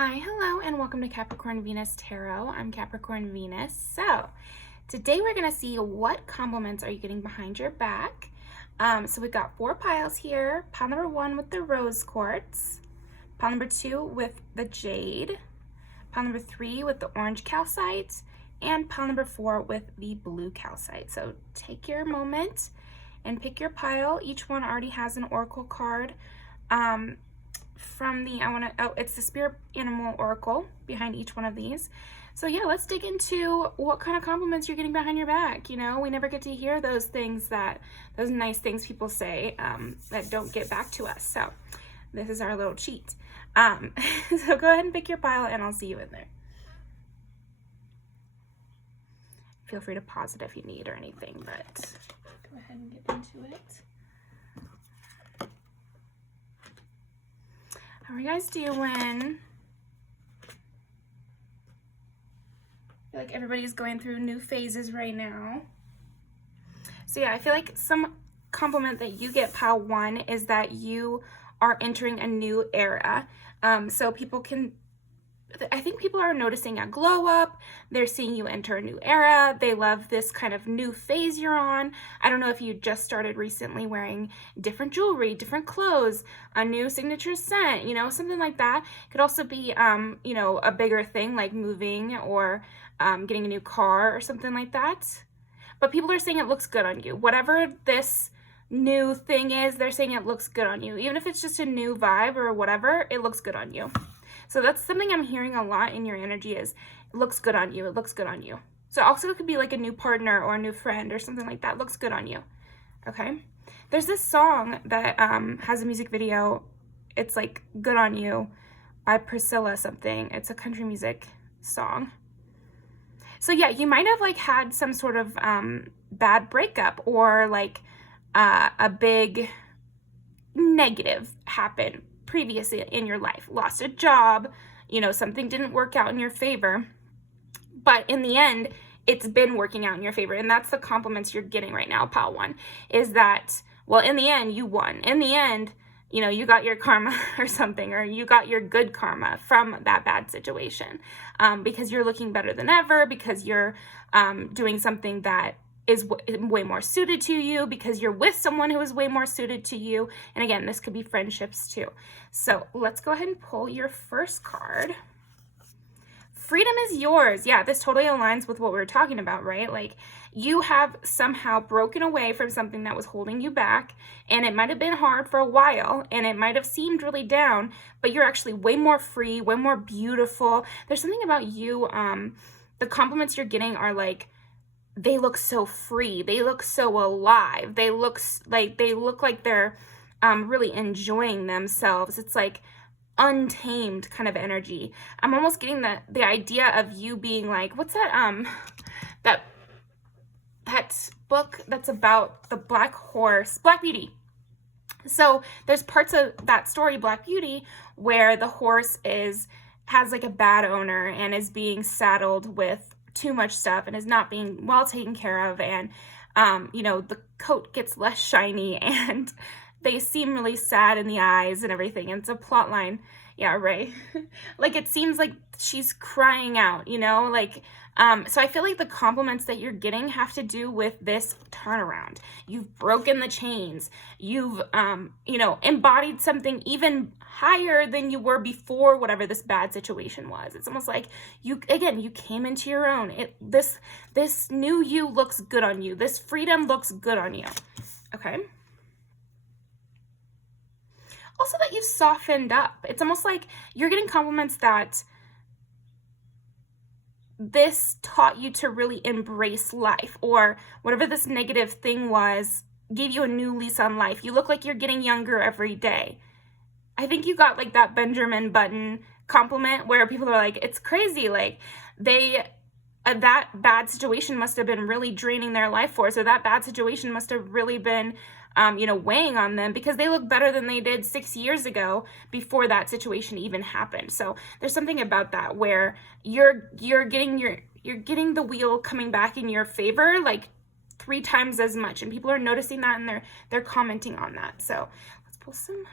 Hi, hello, and welcome to Capricorn Venus Tarot. I'm Capricorn Venus. So today we're going to see what compliments are you getting behind your back. So we've got 4 piles here. Pile number 1 with the rose quartz. Pile number 2 with the jade. Pile number 3 with the orange calcite. And pile number 4 with the blue calcite. So take your moment and pick your pile. Each one already has an oracle card. From the, it's the spirit animal oracle behind each one of these. So yeah, let's dig into what kind of compliments you're getting behind your back. You know, we never get to hear those things those nice things people say that don't get back to us. So this is our little cheat. So go ahead and pick your pile and I'll see you in there. Feel free to pause it if you need or anything, but go ahead and get into it. How are you guys doing? I feel like everybody's going through new phases right now. So yeah, I feel like some compliment that you get, pile 1, is that you are entering a new era. So I think people are noticing a glow up. They're seeing you enter a new era. They love this kind of new phase you're on. I don't know if you just started recently wearing different jewelry, different clothes, a new signature scent, you know, something like that. It could also be, you know, a bigger thing like moving or getting a new car or something like that. But people are saying it looks good on you. Whatever this new thing is, they're saying it looks good on you. Even if it's just a new vibe or whatever, it looks good on you. So that's something I'm hearing a lot in your energy is, it looks good on you, it looks good on you. So also it could be like a new partner or a new friend or something like that, looks good on you, okay? There's this song that has a music video, it's like Good on You by Priscilla something. It's a country music song. So yeah, you might have like had some sort of bad breakup or like a big negative happen previously in your life. Lost a job, you know, something didn't work out in your favor, but in the end it's been working out in your favor. And that's the compliments you're getting right now, pile 1, is that, well, in the end you won. In the end, you know, you got your karma or something, or you got your good karma from that bad situation, because you're looking better than ever, because you're doing something that is way more suited to you, because you're with someone who is way more suited to you. And again, this could be friendships too. So let's go ahead and pull your first card. Freedom is yours. Yeah, this totally aligns with what we were talking about, right? Like you have somehow broken away from something that was holding you back, and it might have been hard for a while, and it might have seemed really down, but you're actually way more free, way more beautiful. There's something about you, the compliments you're getting are like, they look so free, they look so alive, they look like they're really enjoying themselves. It's like untamed kind of energy. I'm almost getting the idea of you being like, what's that that book that's about the black horse, Black Beauty. So there's parts of that story, Black Beauty, where the horse has like a bad owner and is being saddled with too much stuff and is not being well taken care of, and you know, the coat gets less shiny and they seem really sad in the eyes and everything, and it's a plot line. Yeah, right. Like it seems like she's crying out, you know, like so I feel like the compliments that you're getting have to do with this turnaround. You've broken the chains. You've you know, embodied something even higher than you were before whatever this bad situation was. It's almost like you came into your own. This new you looks good on you. This freedom looks good on you. Okay? Also that you've softened up. It's almost like you're getting compliments that this taught you to really embrace life, or whatever this negative thing was gave you a new lease on life. You look like you're getting younger every day. I think you got like that Benjamin Button compliment where people are like, it's crazy, like that bad situation must have been really draining their life force, or that bad situation must have really been you know, weighing on them, because they look better than they did 6 years ago before that situation even happened. So there's something about that where you're getting the wheel coming back in your favor like 3 times as much, and people are noticing that and they're commenting on that. So let's pull some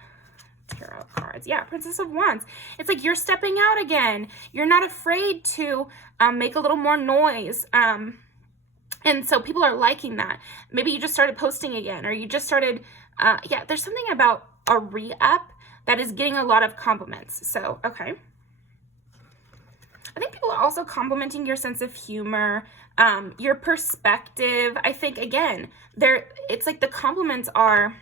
tarot cards. Yeah, Princess of Wands. It's like you're stepping out again. You're not afraid to make a little more noise. And so people are liking that. Maybe you just started posting again, or you just started, yeah, there's something about a re-up that is getting a lot of compliments. So, okay. I think people are also complimenting your sense of humor, your perspective. I think, again, it's like the compliments are,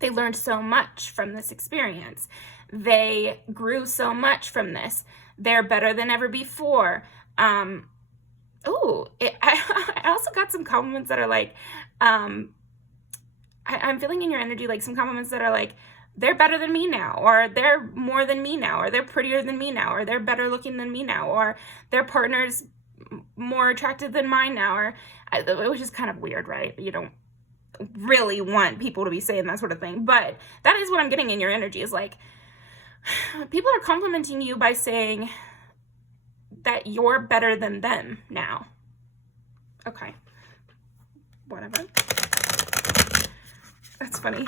they learned so much from this experience. They grew so much from this. They're better than ever before. I also got some compliments that are like, I'm feeling in your energy, like some compliments that are like, they're better than me now, or they're more than me now, or they're prettier than me now, or they're better looking than me now, or their partner's more attractive than mine now, or which is kind of weird, right? You don't really want people to be saying that sort of thing, but that is what I'm getting in your energy, is like, people are complimenting you by saying that you're better than them now. Okay. Whatever. That's funny.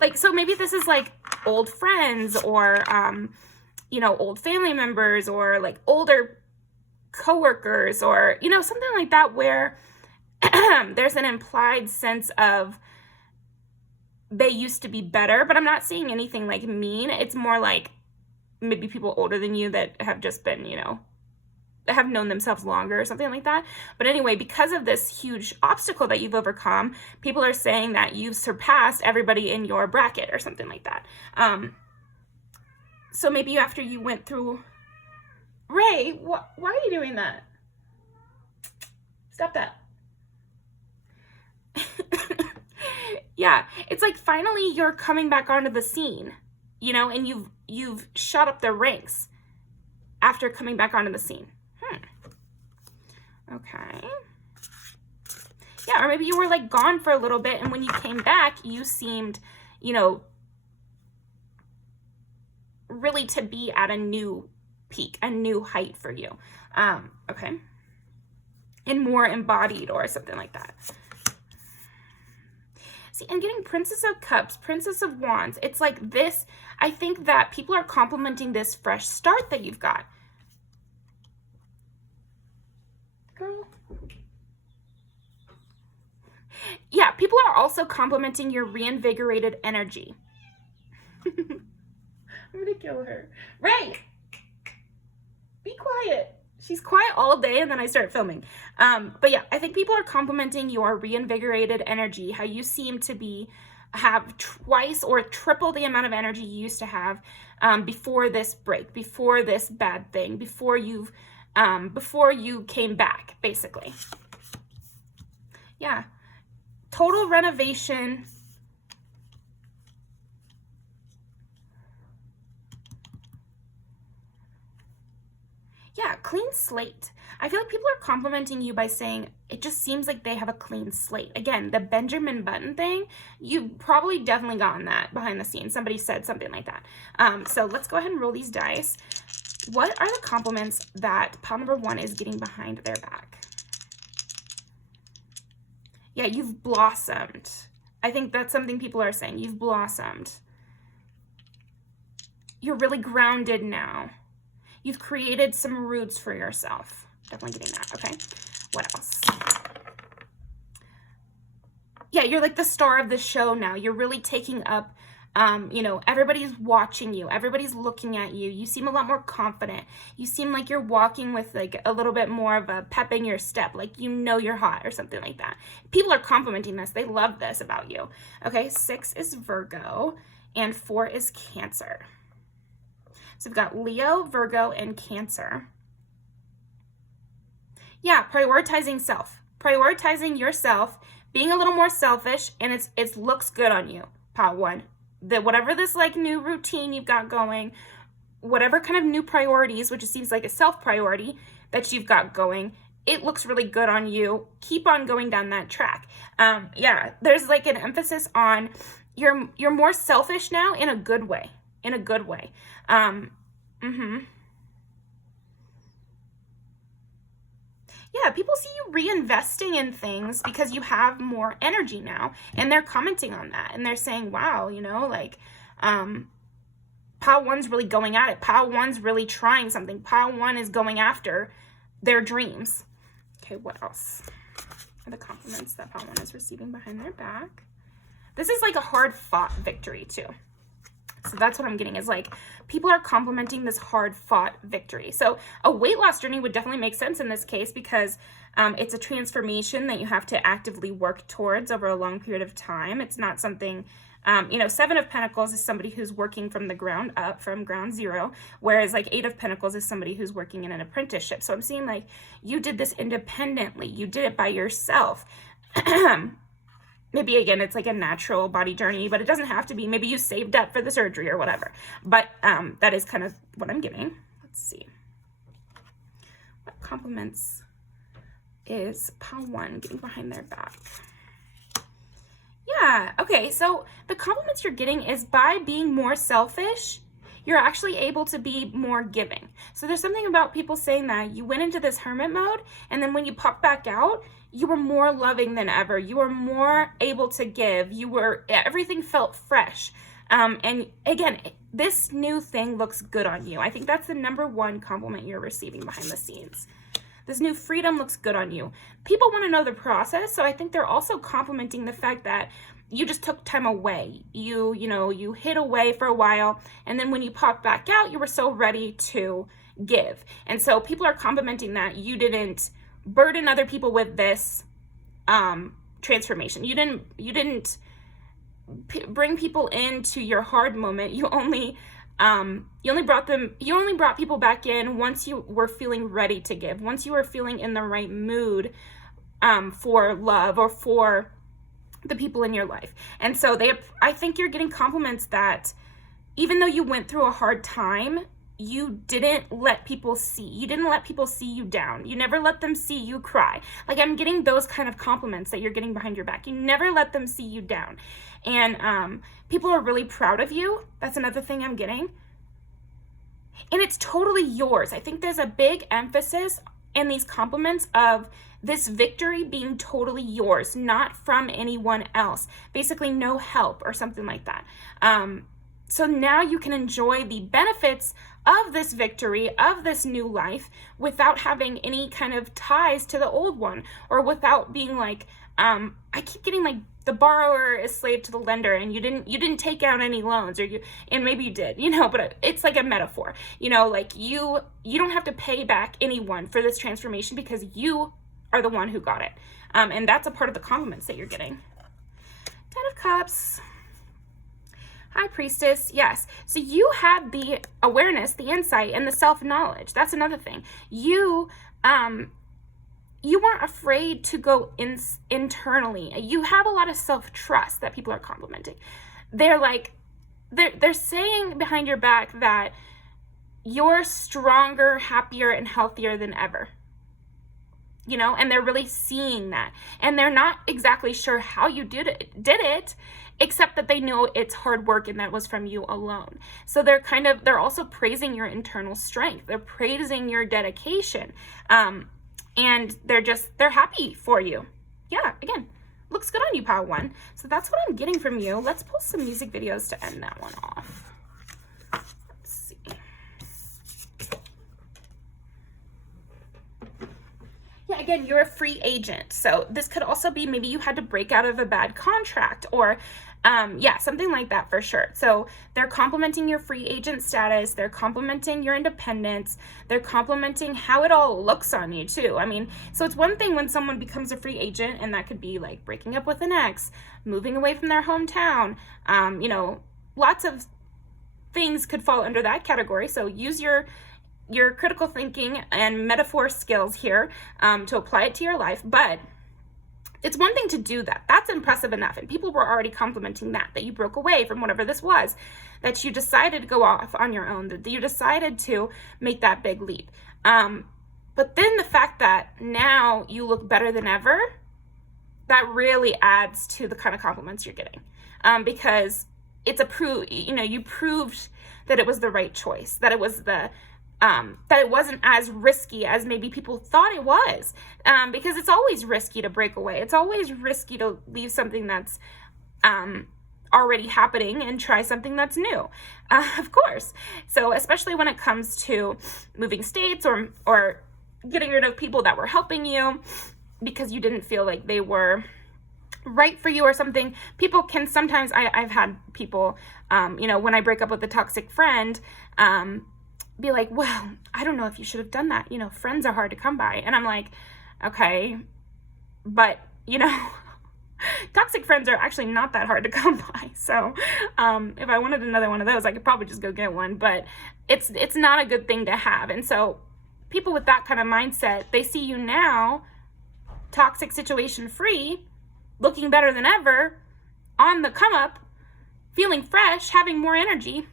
Like, so maybe this is like old friends, or, you know, old family members, or like older coworkers, or, you know, something like that, where there's an implied sense of they used to be better, but I'm not seeing anything like mean. It's more like maybe people older than you that have just been, you know, have known themselves longer or something like that. But anyway, because of this huge obstacle that you've overcome, people are saying that you've surpassed everybody in your bracket or something like that. So maybe after you went through, Ray, why are you doing that? Stop that. Yeah, it's like finally you're coming back onto the scene, you know, and you've shot up the ranks after coming back onto the scene. Okay. Yeah, or maybe you were like gone for a little bit, and when you came back, you seemed, you know, really to be at a new peak, a new height for you. Okay. And more embodied or something like that. See, I'm getting Princess of Cups, Princess of Wands. It's like this, I think that people are complimenting this fresh start that you've got. Girl. Yeah, people are also complimenting your reinvigorated energy. I'm gonna kill her. Ray! Be quiet. She's quiet all day, and then I start filming. But yeah, I think people are complimenting your reinvigorated energy, how you seem to have twice or triple the amount of energy you used to have before this break, before this bad thing, before you came back, basically. Yeah. Total renovation. Yeah, clean slate. I feel like people are complimenting you by saying it just seems like they have a clean slate. Again, the Benjamin Button thing, you've probably definitely gotten that behind the scenes. Somebody said something like that. So let's go ahead and roll these dice. What are the compliments that pile number 1 is getting behind their back? Yeah, you've blossomed. I think that's something people are saying. You've blossomed. You're really grounded now. You've created some roots for yourself. Definitely getting that. Okay. What else? Yeah, you're like the star of the show now. You're really taking up, you know, everybody's watching you. Everybody's looking at you. You seem a lot more confident. You seem like you're walking with like a little bit more of a pep in your step. Like, you know, you're hot or something like that. People are complimenting this. They love this about you. Okay. 6 is Virgo and 4 is Cancer. So we've got Leo, Virgo, and Cancer. Yeah, prioritizing self. Prioritizing yourself, being a little more selfish, and it looks good on you, pile 1. Whatever this like new routine you've got going, whatever kind of new priorities, which it seems like a self-priority that you've got going, it looks really good on you. Keep on going down that track. Yeah, there's like an emphasis on you're more selfish now in a good way. In a good way. Yeah, people see you reinvesting in things because you have more energy now, and they're commenting on that, and they're saying, wow, you know, like, Pile 1's really going at it. Pile 1's really trying something. Pile 1 is going after their dreams. Okay, what else are the compliments that Pile 1 is receiving behind their back? This is like a hard-fought victory, too. So that's what I'm getting, is like people are complimenting this hard-fought victory. So a weight loss journey would definitely make sense in this case, because it's a transformation that you have to actively work towards over a long period of time. It's not something, you know, 7 of Pentacles is somebody who's working from the ground up, from ground zero, whereas like 8 of Pentacles is somebody who's working in an apprenticeship. So I'm seeing like you did this independently. You did it by yourself. Maybe, again, it's like a natural body journey, but it doesn't have to be. Maybe you saved up for the surgery or whatever. But that is kind of what I'm getting. Let's see. What compliments is Pile 1 getting behind their back? Yeah, okay, so the compliments you're getting is by being more selfish, you're actually able to be more giving. So there's something about people saying that you went into this hermit mode, and then when you pop back out, you were more loving than ever. You were more able to give. Everything felt fresh. And again, this new thing looks good on you. I think that's the #1 compliment you're receiving behind the scenes. This new freedom looks good on you. People want to know the process, so I think they're also complimenting the fact that you just took time away. You hid away for a while, and then when you popped back out, you were so ready to give. And so people are complimenting that you didn't burden other people with this transformation. You didn't bring people into your hard moment. You only brought people back in once you were feeling ready to give, once you were feeling in the right mood for love or for the people in your life. And so I think you're getting compliments that even though you went through a hard time, you didn't let people see you down. You never let them see you cry. Like, I'm getting those kind of compliments that you're getting behind your back. You never let them see you down. And people are really proud of you. That's another thing I'm getting. And it's totally yours. I think there's a big emphasis in these compliments of this victory being totally yours, not from anyone else. Basically, no help or something like that. So now you can enjoy the benefits of this victory, of this new life, without having any kind of ties to the old one, or without being like, I keep getting like the borrower is slave to the lender, and you didn't take out any loans, and maybe you did, but it's like a metaphor, like you don't have to pay back anyone for this transformation because you are the one who got it. And that's a part of the compliments that you're getting. 10 of Cups. High Priestess, yes. So you had the awareness, the insight, and the self-knowledge. That's another thing. You weren't afraid to go internally. You have a lot of self-trust that people are complimenting. They're saying behind your back that you're stronger, happier, and healthier than ever. And they're really seeing that. And they're not exactly sure how you did it, except that they know it's hard work and that was from you alone. So they're also praising your internal strength. They're praising your dedication. And they're happy for you. Yeah, again, looks good on you, Pile 1. So that's what I'm getting from you. Let's pull some music videos to end that one off. Let's see. Yeah, again, you're a free agent. So this could also be maybe you had to break out of a bad contract or something like that for sure. So they're complimenting your free agent status. They're complimenting your independence. They're complimenting how it all looks on you too. I mean, so it's one thing when someone becomes a free agent, and that could be like breaking up with an ex, moving away from their hometown. Lots of things could fall under that category. So use your critical thinking and metaphor skills here to apply it to your life. But it's one thing to do that. That's impressive enough. And people were already complimenting that you broke away from whatever this was, that you decided to go off on your own, that you decided to make that big leap. But then the fact that now you look better than ever, that really adds to the kind of compliments you're getting. Because it's you proved that it was the right choice, that it was that it wasn't as risky as maybe people thought it was, because it's always risky to break away. It's always risky to leave something that's already happening and try something that's new, of course. So especially when it comes to moving states or getting rid of people that were helping you because you didn't feel like they were right for you or something. People can sometimes, I've had people, when I break up with a toxic friend, be like, well, I don't know if you should have done that. Friends are hard to come by. And I'm like, okay, but toxic friends are actually not that hard to come by. So if I wanted another one of those, I could probably just go get one, but it's not a good thing to have. And so people with that kind of mindset, they see you now toxic situation free, looking better than ever, on the come up, feeling fresh, having more energy,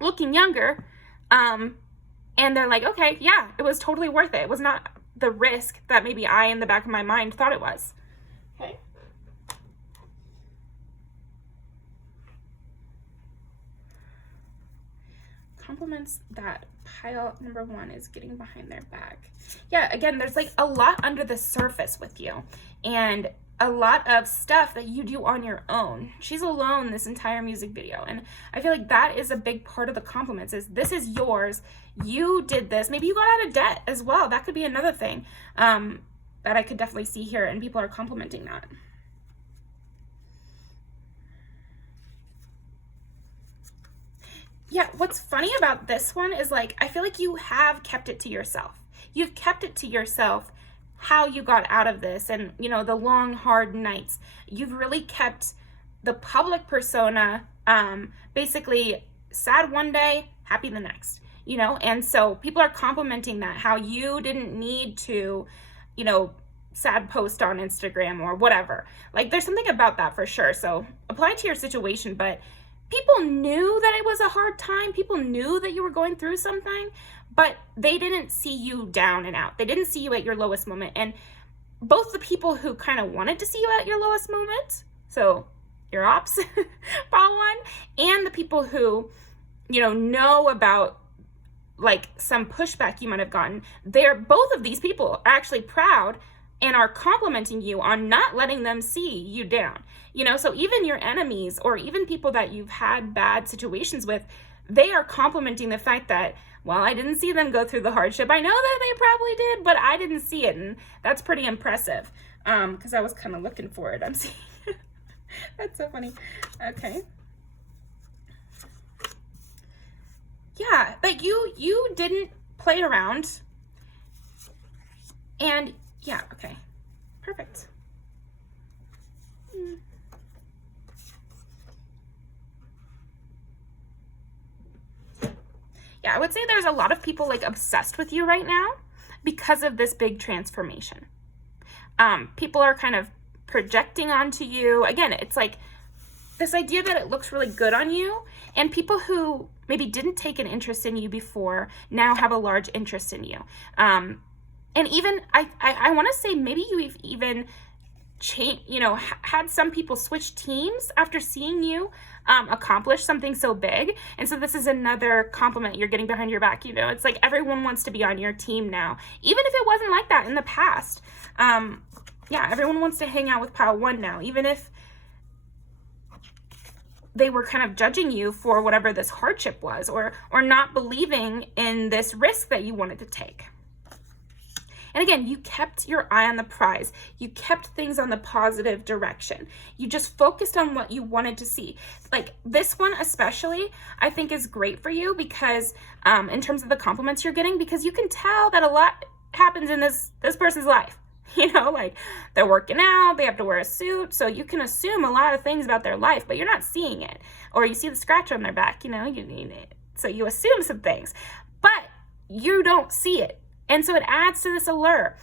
looking younger. And they're like, okay, yeah, it was totally worth it. It was not the risk that maybe I, in the back of my mind, thought it was. Okay. Compliments that pile number 1 is getting behind their back. Yeah, again, there's like a lot under the surface with you, and a lot of stuff that you do on your own. She's alone this entire music video, and I feel like that is a big part of the compliments, is this is yours. You did this. Maybe you got out of debt as well. That could be another thing that I could definitely see here, and people are complimenting that. Yeah, what's funny about this one is, like, I feel like you have kept it to yourself. You've kept it to yourself how you got out of this, and the long hard nights. You've really kept the public persona basically sad one day, happy the next, and so people are complimenting that, how you didn't need to sad post on Instagram or whatever. Like, there's something about that for sure. So apply it to your situation. But people knew that it was a hard time. People knew that you were going through something, but they didn't see you down and out. They didn't see you at your lowest moment. And both the people who kind of wanted to see you at your lowest moment, so your ops, pile 1, and the people who, know about like some pushback you might have gotten, both of these people are actually proud and are complimenting you on not letting them see you down. So even your enemies, or even people that you've had bad situations with, they are complimenting the fact that, well, I didn't see them go through the hardship. I know that they probably did, but I didn't see it. And that's pretty impressive. Because I was kind of looking for it. I'm seeing that's so funny. Okay. Yeah, like you didn't play around. And yeah, okay. Perfect. Yeah, I would say there's a lot of people like obsessed with you right now because of this big transformation. People are kind of projecting onto you. Again, it's like this idea that it looks really good on you, and people who maybe didn't take an interest in you before now have a large interest in you. And even I want to say maybe you've even had some people switch teams after seeing you accomplish something so big. And so this is another compliment you're getting behind your back. It's like everyone wants to be on your team now, even if it wasn't like that in the past. Yeah, everyone wants to hang out with pile 1 now, even if they were kind of judging you for whatever this hardship was, or not believing in this risk that you wanted to take. And again, you kept your eye on the prize. You kept things on the positive direction. You just focused on what you wanted to see. Like this one especially, I think is great for you because in terms of the compliments you're getting, because you can tell that a lot happens in this person's life. Like they're working out, they have to wear a suit. So you can assume a lot of things about their life, but you're not seeing it. Or you see the scratch on their back, you need it. So you assume some things, but you don't see it. And so it adds to this allure.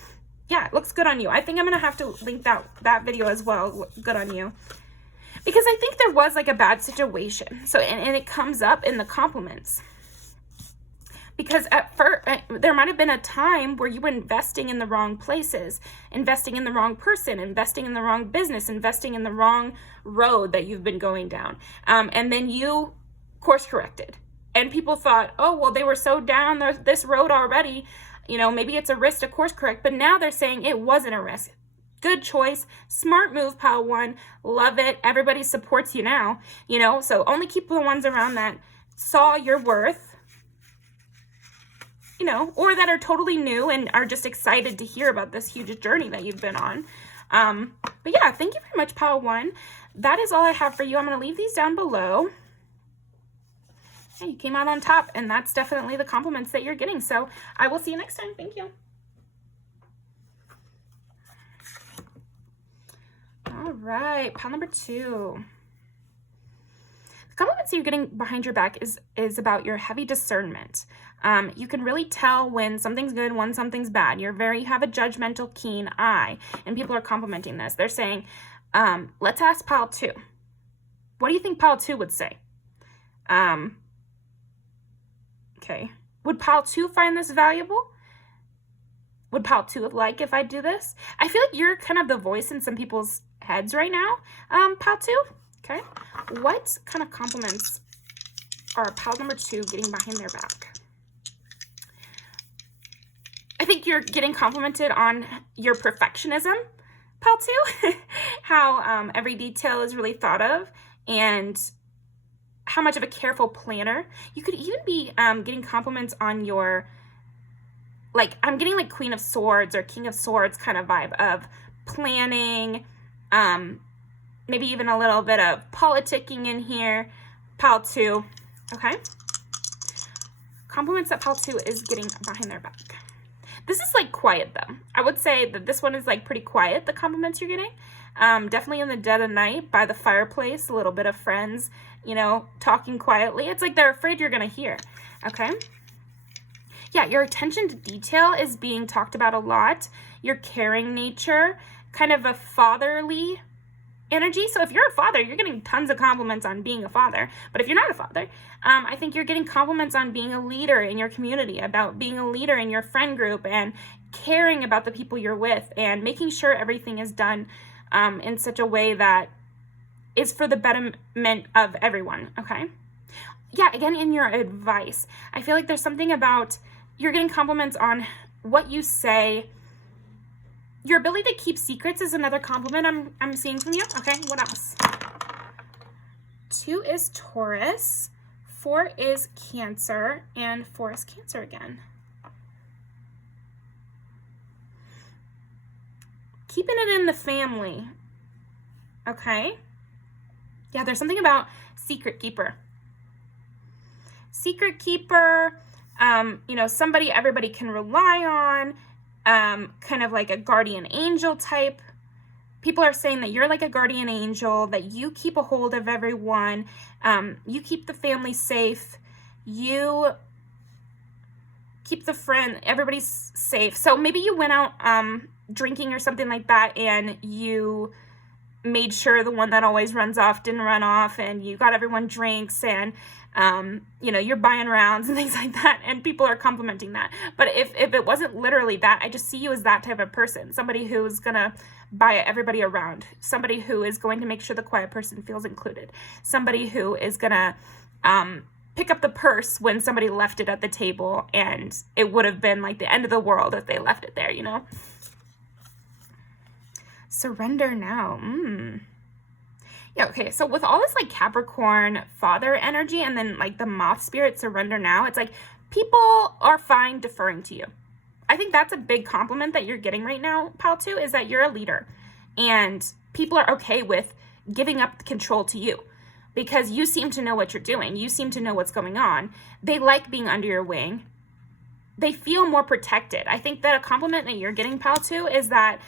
Yeah, it looks good on you. I think I'm going to have to link that video as well. Good on you. Because I think there was like a bad situation. So, and it comes up in the compliments. Because at first, there might have been a time where you were investing in the wrong places, investing in the wrong person, investing in the wrong business, investing in the wrong road that you've been going down. And then you course corrected. And people thought, oh, well, they were so down this road already. Maybe it's a risk to course correct. But now they're saying it wasn't a risk. Good choice. Smart move, pile 1. Love it. Everybody supports you now, you know, so only keep the ones around that saw your worth, you know, or that are totally new and are just excited to hear about this huge journey that you've been on. But yeah, thank you very much, pile 1. That is all I have for you. I'm going to leave these down below. Yeah, you came out on top, and that's definitely the compliments that you're getting. So I will see you next time. Thank you. All right, pile number 2. The compliments you're getting behind your back is about your heavy discernment. You can really tell when something's good, when something's bad. You have a judgmental, keen eye, and people are complimenting this. They're saying, let's ask pile 2. What do you think pile 2 would say? Okay. Would pile 2 find this valuable? Would pile 2 like if I do this? I feel like you're kind of the voice in some people's heads right now, pile 2. Okay. What kind of compliments are pile number 2 getting behind their back? I think you're getting complimented on your perfectionism, pile 2. How every detail is really thought of, and how much of a careful planner. You could even be getting compliments on your, like, I'm getting like Queen of Swords or King of Swords kind of vibe of planning, maybe even a little bit of politicking in here, pile 2, okay? Compliments that pile 2 is getting behind their back. This is like quiet though. I would say that this one is like pretty quiet, the compliments you're getting. Definitely in the dead of night by the fireplace, a little bit of friends, you know, talking quietly. It's like they're afraid you're gonna hear, okay? Yeah, your attention to detail is being talked about a lot. Your caring nature, kind of a fatherly energy. So if you're a father, you're getting tons of compliments on being a father. But if you're not a father, I think you're getting compliments on being a leader in your community, about being a leader in your friend group, and caring about the people you're with, and making sure everything is done in such a way that is for the betterment of everyone, okay? Yeah, again, in your advice, I feel like there's something about you're getting compliments on what you say. Your ability to keep secrets is another compliment I'm seeing from you. Okay, what else? 2 is Taurus, 4 is Cancer, and 4 is Cancer again. Keeping it in the family. Okay. Yeah, there's something about secret keeper. Secret keeper, you know, somebody everybody can rely on. Kind of like a guardian angel type. People are saying that you're like a guardian angel, that you keep a hold of everyone, you keep the family safe, you keep everybody's safe. So maybe you went out drinking or something like that, and you made sure the one that always runs off didn't run off, and you got everyone drinks, and you know, you're buying rounds and things like that, and people are complimenting that. But if it wasn't literally that, I just see you as that type of person, somebody who's gonna buy everybody around, somebody who is going to make sure the quiet person feels included, somebody who is gonna pick up the purse when somebody left it at the table, and it would have been like the end of the world if they left it there, you know? Surrender now. Yeah, okay, so with all this like Capricorn father energy, and then like the moth spirit, surrender now, it's like people are fine deferring to you. I think that's a big compliment that you're getting right now, pile 2, is that you're a leader, and people are okay with giving up control to you because you seem to know what you're doing. You seem to know what's going on. They like being under your wing. They feel more protected. I think that a compliment that you're getting, pile 2, is that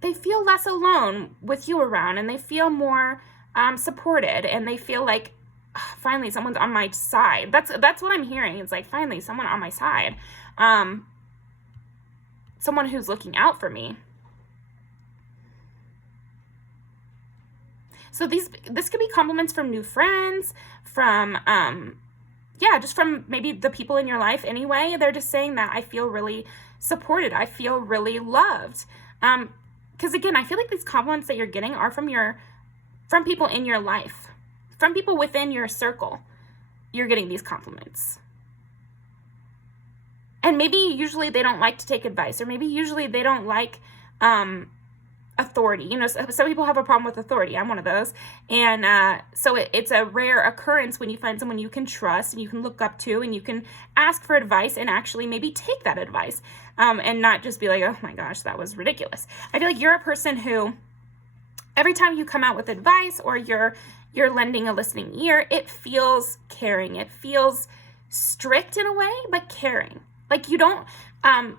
they feel less alone with you around, and they feel more supported, and they feel like, oh, finally someone's on my side. That's what I'm hearing. It's like, finally someone on my side, someone who's looking out for me. So this could be compliments from new friends, from yeah, just from maybe the people in your life anyway. They're just saying that I feel really supported, I feel really loved. Because again, I feel like these compliments that you're getting are from people in your life, from people within your circle. You're getting these compliments. And maybe usually they don't like to take advice, or maybe usually they don't like authority. You know, some people have a problem with authority. I'm one of those. And so it's a rare occurrence when you find someone you can trust and you can look up to and you can ask for advice and actually maybe take that advice, and not just be like, oh my gosh, that was ridiculous. I feel like you're a person who, every time you come out with advice or you're lending a listening ear, it feels caring. It feels strict in a way, but caring. Like you don't,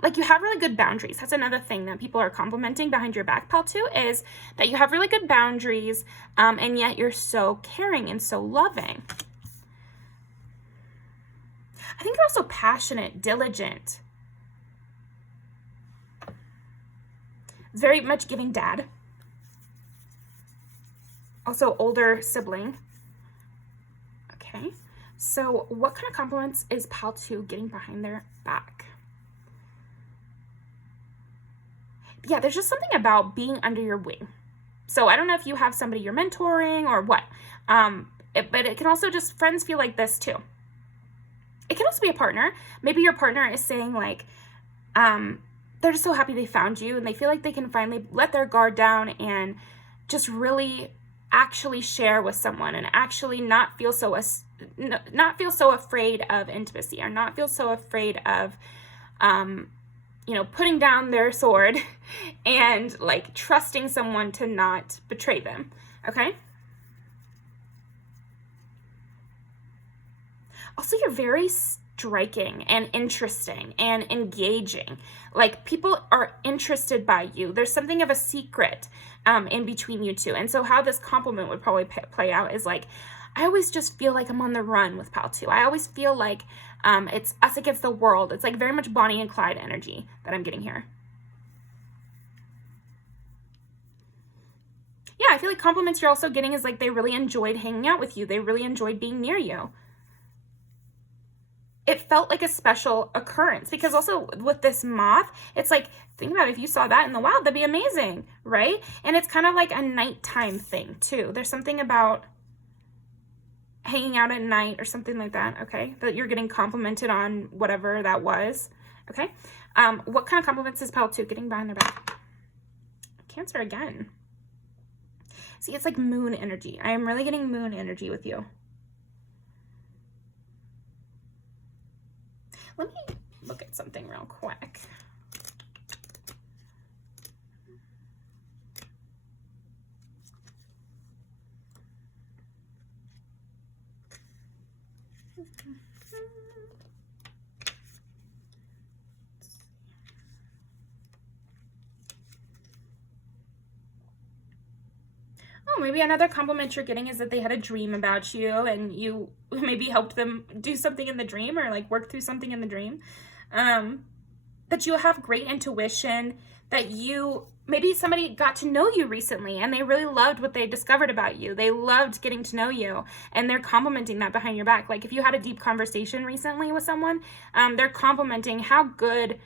like you have really good boundaries. That's another thing that people are complimenting behind your back, pal, too, is that you have really good boundaries, and yet you're so caring and so loving. I think you're also passionate, diligent. Very much giving dad. Also older sibling. Okay. So what kind of compliments is pal 2 getting behind their back? Yeah, there's just something about being under your wing. So I don't know if you have somebody you're mentoring or what, but it can also just, friends feel like this too. It can also be a partner. Maybe your partner is saying like, they're just so happy they found you and they feel like they can finally let their guard down and just really actually share with someone and actually not feel so afraid of intimacy, or not feel so afraid of, you know, putting down their sword and like trusting someone to not betray them. Okay. Also, you're very striking and interesting and engaging. Like people are interested by you. There's something of a secret in between you two. And so how this compliment would probably play out is like, I always just feel like I'm on the run with pal 2. I always feel like it's us against the world. It's like very much Bonnie and Clyde energy that I'm getting here. Yeah, I feel like compliments you're also getting is like they really enjoyed hanging out with you. They really enjoyed being near you. It felt like a special occurrence, because also with this moth, it's like, think about it, if you saw that in the wild, that'd be amazing, right? And it's kind of like a nighttime thing too. There's something about hanging out at night or something like that, okay? That you're getting complimented on whatever that was, okay? What kind of compliments is pal 2 getting behind their back? Cancer again. See, it's like moon energy. I am really getting moon energy with you. Let me look at something real quick. Oh, maybe another compliment you're getting is that they had a dream about you and you maybe helped them do something in the dream, or like work through something in the dream. That you have great intuition, that maybe somebody got to know you recently and they really loved what they discovered about you. They loved getting to know you and they're complimenting that behind your back. Like if you had a deep conversation recently with someone, they're complimenting how good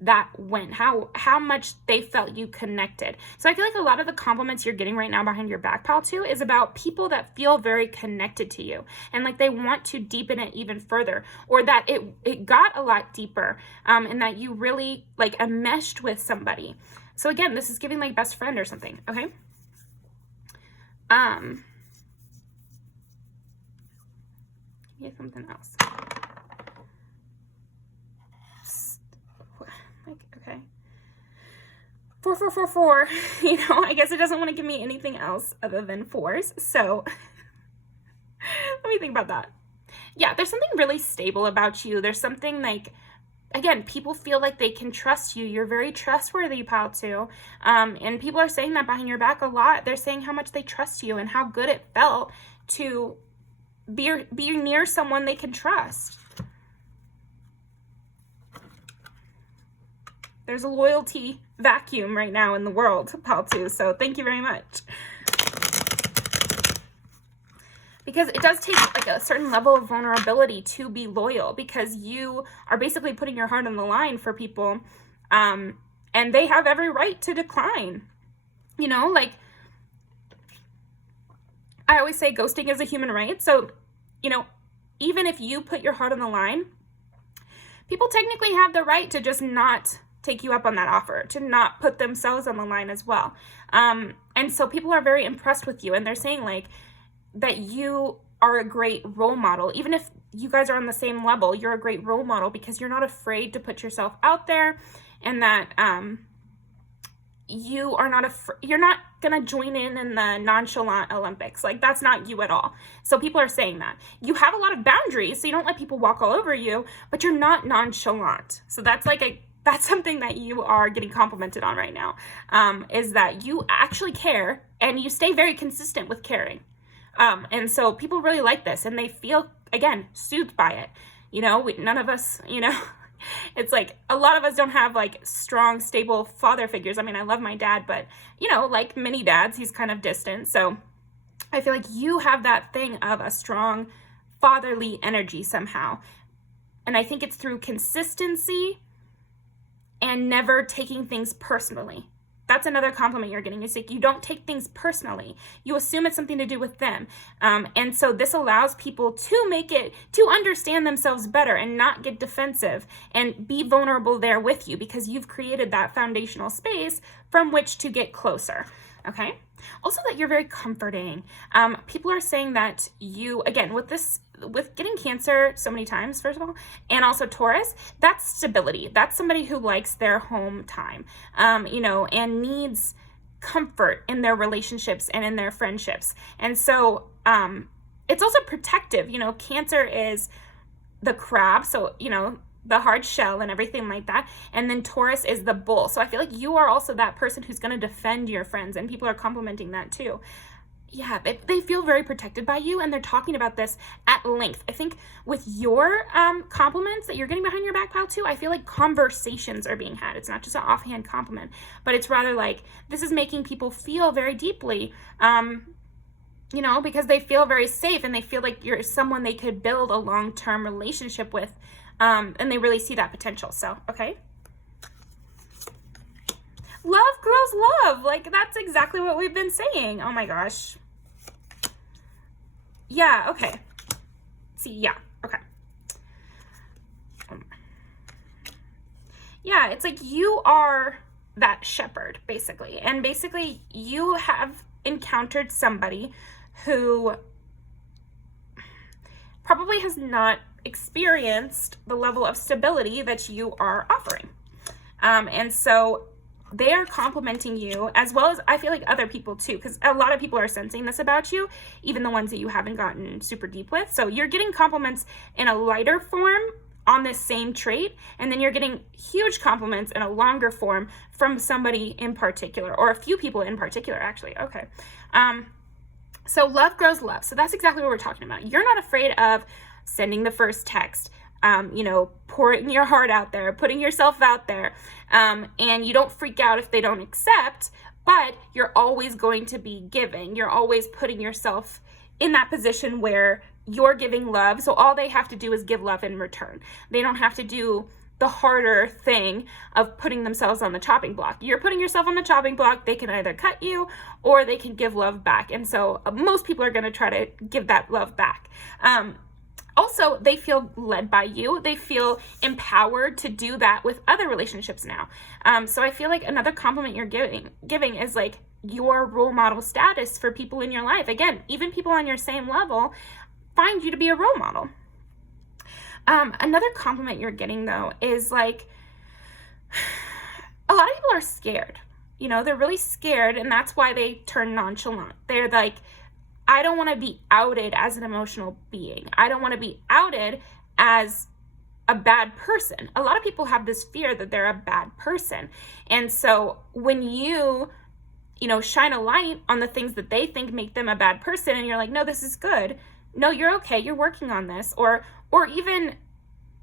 that went, how much they felt you connected. So I feel like a lot of the compliments you're getting right now behind your back, pal 2, is about people that feel very connected to you and like they want to deepen it even further, or that it got a lot deeper, and that you really like enmeshed with somebody. So again, this is giving like best friend or something, okay? Yeah, something else. Okay. 4. You know, I guess it doesn't want to give me anything else other than 4s. So let me think about that. Yeah, there's something really stable about you. There's something like, again, people feel like they can trust you. You're very trustworthy, pal 2. And people are saying that behind your back a lot. They're saying how much they trust you and how good it felt to be near someone they can trust. There's a loyalty vacuum right now in the world, pal 2, so thank you very much. Because it does take like a certain level of vulnerability to be loyal, because you are basically putting your heart on the line for people, and they have every right to decline. You know, like I always say ghosting is a human right. So, you know, even if you put your heart on the line, people technically have the right to just not take you up on that offer, to not put themselves on the line as well. And so people are very impressed with you, and they're saying like that you are a great role model. Even if you guys are on the same level, you're a great role model because you're not afraid to put yourself out there, and that you are not you're not gonna join in the nonchalant Olympics. Like, that's not you at all. So people are saying that you have a lot of boundaries, so you don't let people walk all over you, but you're not nonchalant. So that's like that's something that you are getting complimented on right now, is that you actually care, and you stay very consistent with caring. And so people really like this, and they feel, again, soothed by it. You know, none of us, you know, it's like a lot of us don't have like strong, stable father figures. I mean, I love my dad, but, you know, like many dads, he's kind of distant. So I feel like you have that thing of a strong fatherly energy somehow. And I think it's through consistency and never taking things personally. That's another compliment you're getting. It's like you don't take things personally. You assume it's something to do with them. And so this allows people to understand themselves better and not get defensive and be vulnerable there with you, because you've created that foundational space from which to get closer. Okay. Also, that you're very comforting. People are saying that you, again, with getting Cancer so many times, first of all, and also Taurus, that's stability. That's somebody who likes their home time, you know, and needs comfort in their relationships and in their friendships. And so it's also protective. You know, Cancer is the crab, so, you know, the hard shell and everything like that. And then Taurus is the bull. So I feel like you are also that person who's going to defend your friends, and people are complimenting that too. Yeah, they feel very protected by you, and they're talking about this at length. I think with your compliments that you're getting behind your back pile too, I feel like conversations are being had. It's not just an offhand compliment, but it's rather like this is making people feel very deeply, you know, because they feel very safe, and they feel like you're someone they could build a long-term relationship with, and they really see that potential. So, okay. Love grows love. Like, that's exactly what we've been saying. Oh my gosh. Yeah, okay. See, yeah, okay. Yeah, it's like you are that shepherd, basically. And basically, you have encountered somebody who probably has not experienced the level of stability that you are offering. And so they are complimenting you, as well as I feel like other people too, because a lot of people are sensing this about you, even the ones that you haven't gotten super deep with. So you're getting compliments in a lighter form on this same trait, and then you're getting huge compliments in a longer form from somebody in particular, or a few people in particular, actually. Okay. So love grows love. So that's exactly what we're talking about. You're not afraid of sending the first text, you know, pouring your heart out there, putting yourself out there, and you don't freak out if they don't accept, but you're always going to be giving. You're always putting yourself in that position where you're giving love, so all they have to do is give love in return. They don't have to do the harder thing of putting themselves on the chopping block. You're putting yourself on the chopping block. They can either cut you or they can give love back. And so most people are going to try to give that love back. Also, they feel led by you. They feel empowered to do that with other relationships now. So I feel like another compliment you're giving is like your role model status for people in your life. Again, even people on your same level find you to be a role model. Another compliment you're getting, though, is like a lot of people are scared. You know, they're really scared, and that's why they turn nonchalant. They're like, I don't want to be outed as an emotional being. I don't want to be outed as a bad person. A lot of people have this fear that they're a bad person. And so when you know, shine a light on the things that they think make them a bad person, and you're like, no, this is good. No, you're okay. You're working on this. Or even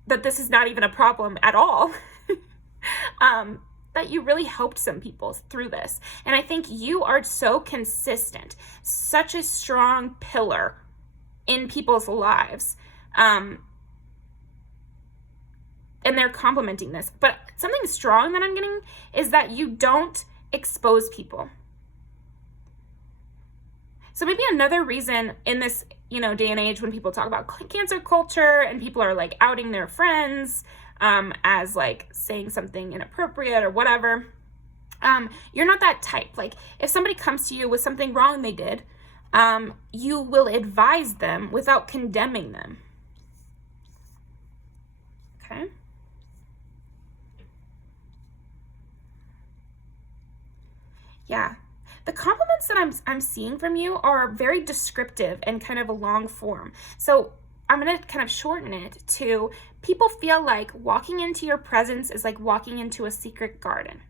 that this is not even a problem at all. That you really helped some people through this. And I think you are so consistent, such a strong pillar in people's lives. And they're complimenting this. But something strong that I'm getting is that you don't expose people. So maybe another reason in this, you know, day and age when people talk about Cancer culture and people are like outing their friends, as like saying something inappropriate or whatever. You're not that type. Like if somebody comes to you with something wrong they did, you will advise them without condemning them. Okay. Yeah. The compliments that I'm seeing from you are very descriptive and kind of a long form. So I'm going to kind of shorten it to people feel like walking into your presence is like walking into a secret garden.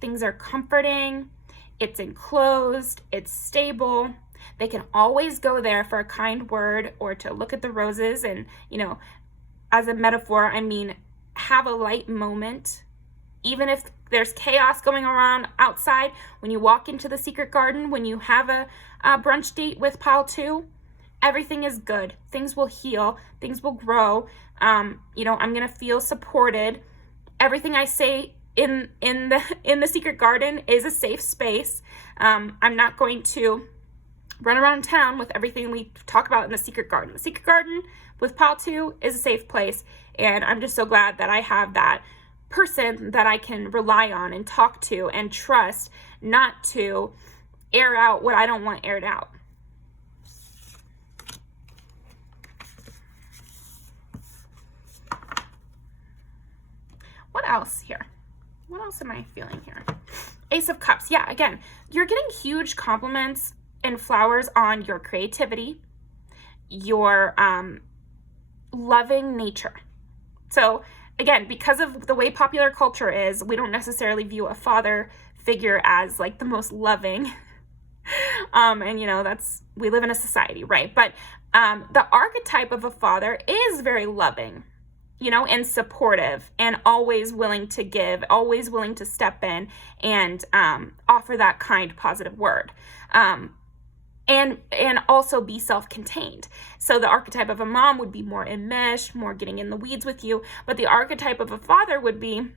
Things are comforting, it's enclosed, it's stable. They can always go there for a kind word or to look at the roses and, you know, as a metaphor, I mean, have a light moment. Even if there's chaos going around outside, when you walk into the secret garden, when you have a brunch date with pile 2, everything is good. Things will heal. Things will grow. You know, I'm going to feel supported. Everything I say in the secret garden is a safe space. I'm not going to run around town with everything we talk about in the secret garden. The secret garden with pile 2 is a safe place. And I'm just so glad that I have that person that I can rely on and talk to and trust not to air out what I don't want aired out. What else here? What else am I feeling here? Ace of Cups. Yeah, again, you're getting huge compliments and flowers on your creativity, your loving nature. So again, because of the way popular culture is, we don't necessarily view a father figure as like the most loving. And you know, we live in a society, right? But the archetype of a father is very loving, you know, and supportive and always willing to give, always willing to step in and offer that kind, positive word. And also be self-contained. So the archetype of a mom would be more enmeshed, more getting in the weeds with you. But the archetype of a father would be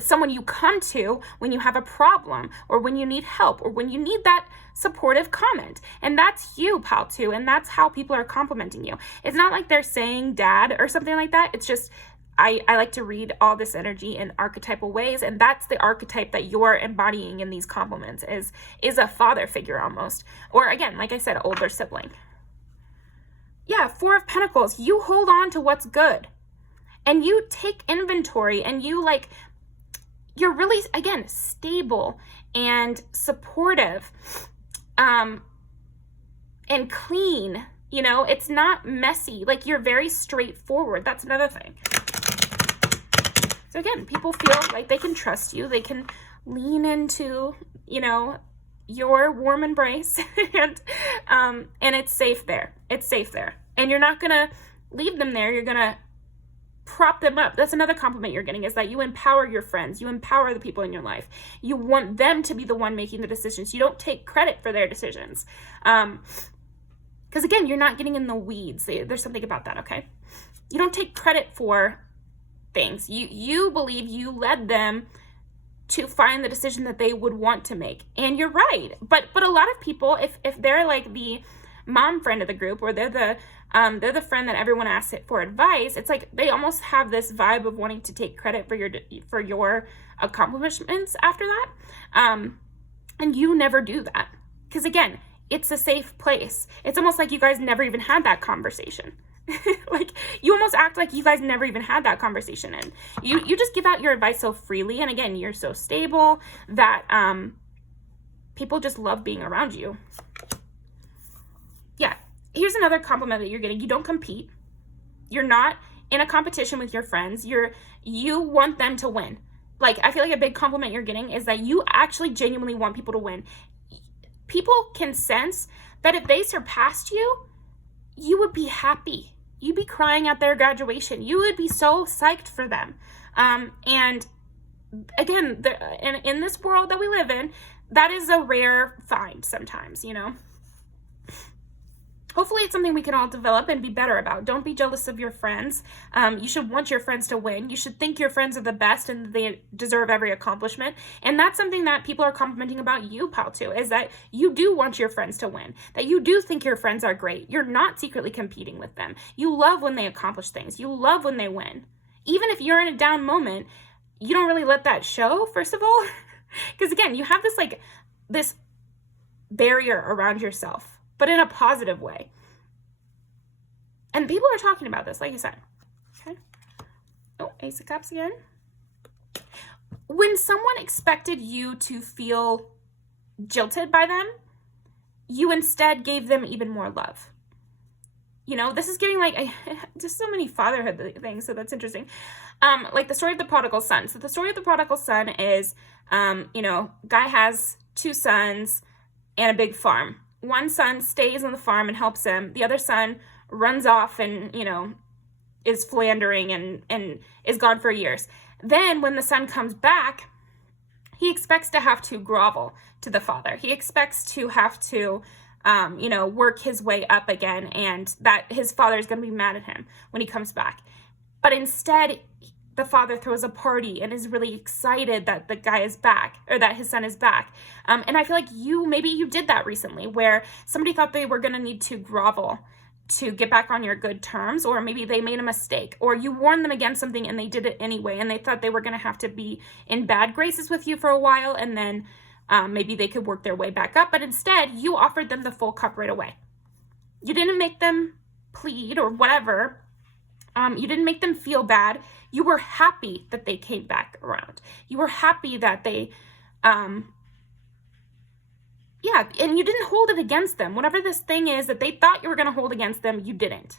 someone you come to when you have a problem or when you need help or when you need that supportive comment. And that's you, pal, too. And that's how people are complimenting you. It's not like they're saying dad or something like that. It's just, I like to read all this energy in archetypal ways, and that's the archetype that you're embodying in these compliments is a father figure almost. Or again, like I said, older sibling. Yeah, 4 of Pentacles. You hold on to what's good, and you take inventory, and you're really, again, stable and supportive, and clean. You know, it's not messy. Like, you're very straightforward. That's another thing. So again, people feel like they can trust you. They can lean into, you know, your warm embrace and it's safe there. It's safe there. And you're not going to leave them there. You're going to prop them up. That's another compliment you're getting, is that you empower your friends. You empower the people in your life. You want them to be the one making the decisions. You don't take credit for their decisions. Because again, you're not getting in the weeds. There's something about that, okay? You don't take credit for things. You believe you led them to find the decision that they would want to make. And you're right. But a lot of people, if they're like the mom friend of the group, or they're the friend that everyone asks it for advice, it's like they almost have this vibe of wanting to take credit for your accomplishments after that. And you never do that. Because again, it's a safe place. It's almost like you guys never even had that conversation. Like, you almost act like you guys never even had that conversation, and you just give out your advice so freely. And again, you're so stable that people just love being around you. Yeah, here's another compliment that you're getting. You don't compete. You're not in a competition with your friends. You want them to win. Like, I feel like a big compliment you're getting is that you actually genuinely want people to win. People can sense that if they surpassed you, you would be happy. You'd be crying at their graduation. You would be so psyched for them. And again, in this world that we live in, that is a rare find sometimes, you know. Hopefully it's something we can all develop and be better about. Don't be jealous of your friends. You should want your friends to win. You should think your friends are the best and they deserve every accomplishment. And that's something that people are complimenting about you, pal, too, is that you do want your friends to win, that you do think your friends are great. You're not secretly competing with them. You love when they accomplish things. You love when they win. Even if you're in a down moment, you don't really let that show, first of all, because again, you have this like this barrier around yourself, but in a positive way. And people are talking about this, like I said. Okay. Oh, Ace of Cups again. When someone expected you to feel jilted by them, you instead gave them even more love. You know, this is giving like just so many fatherhood things, so that's interesting. Like the story of the prodigal son. So the story of the prodigal son is, you know, guy has 2 sons and a big farm. One son stays on the farm and helps him. The other son runs off and, you know, is philandering and is gone for years. Then when the son comes back, he expects to have to grovel to the father. He expects to have to, you know, work his way up again, and that his father is going to be mad at him when he comes back. But instead, the father throws a party and is really excited that the guy is back, or that his son is back. And I feel like maybe you did that recently, where somebody thought they were going to need to grovel to get back on your good terms, or maybe they made a mistake, or you warned them against something and they did it anyway, and they thought they were going to have to be in bad graces with you for a while, and then maybe they could work their way back up. But instead, you offered them the full cup right away. You didn't make them plead or whatever. You didn't make them feel bad. You were happy that they came back around. You were happy that they, yeah, and you didn't hold it against them. Whatever this thing is that they thought you were going to hold against them, you didn't.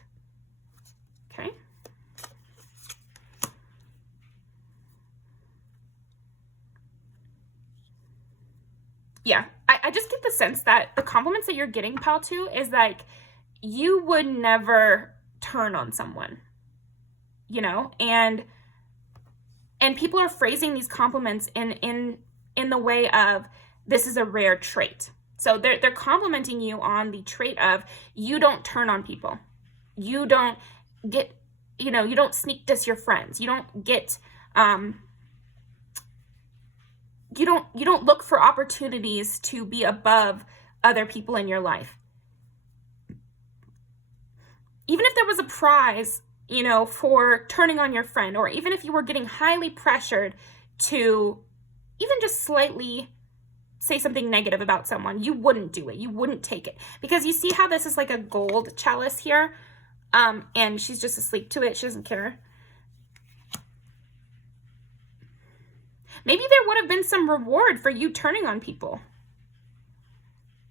Okay? Yeah, I just get the sense that the compliments that you're getting, pal, too, is like you would never turn on someone, you know? And people are phrasing these compliments in the way of, this is a rare trait. So they're complimenting you on the trait of, you don't turn on people. You don't get, you know, you don't sneak diss your friends. You don't get, you don't look for opportunities to be above other people in your life. Even if there was a prize, you know, for turning on your friend, or even if you were getting highly pressured to even just slightly say something negative about someone, you wouldn't do it. You wouldn't take it. Because you see how this is like a gold chalice here? And she's just asleep to it. She doesn't care. Maybe there would have been some reward for you turning on people.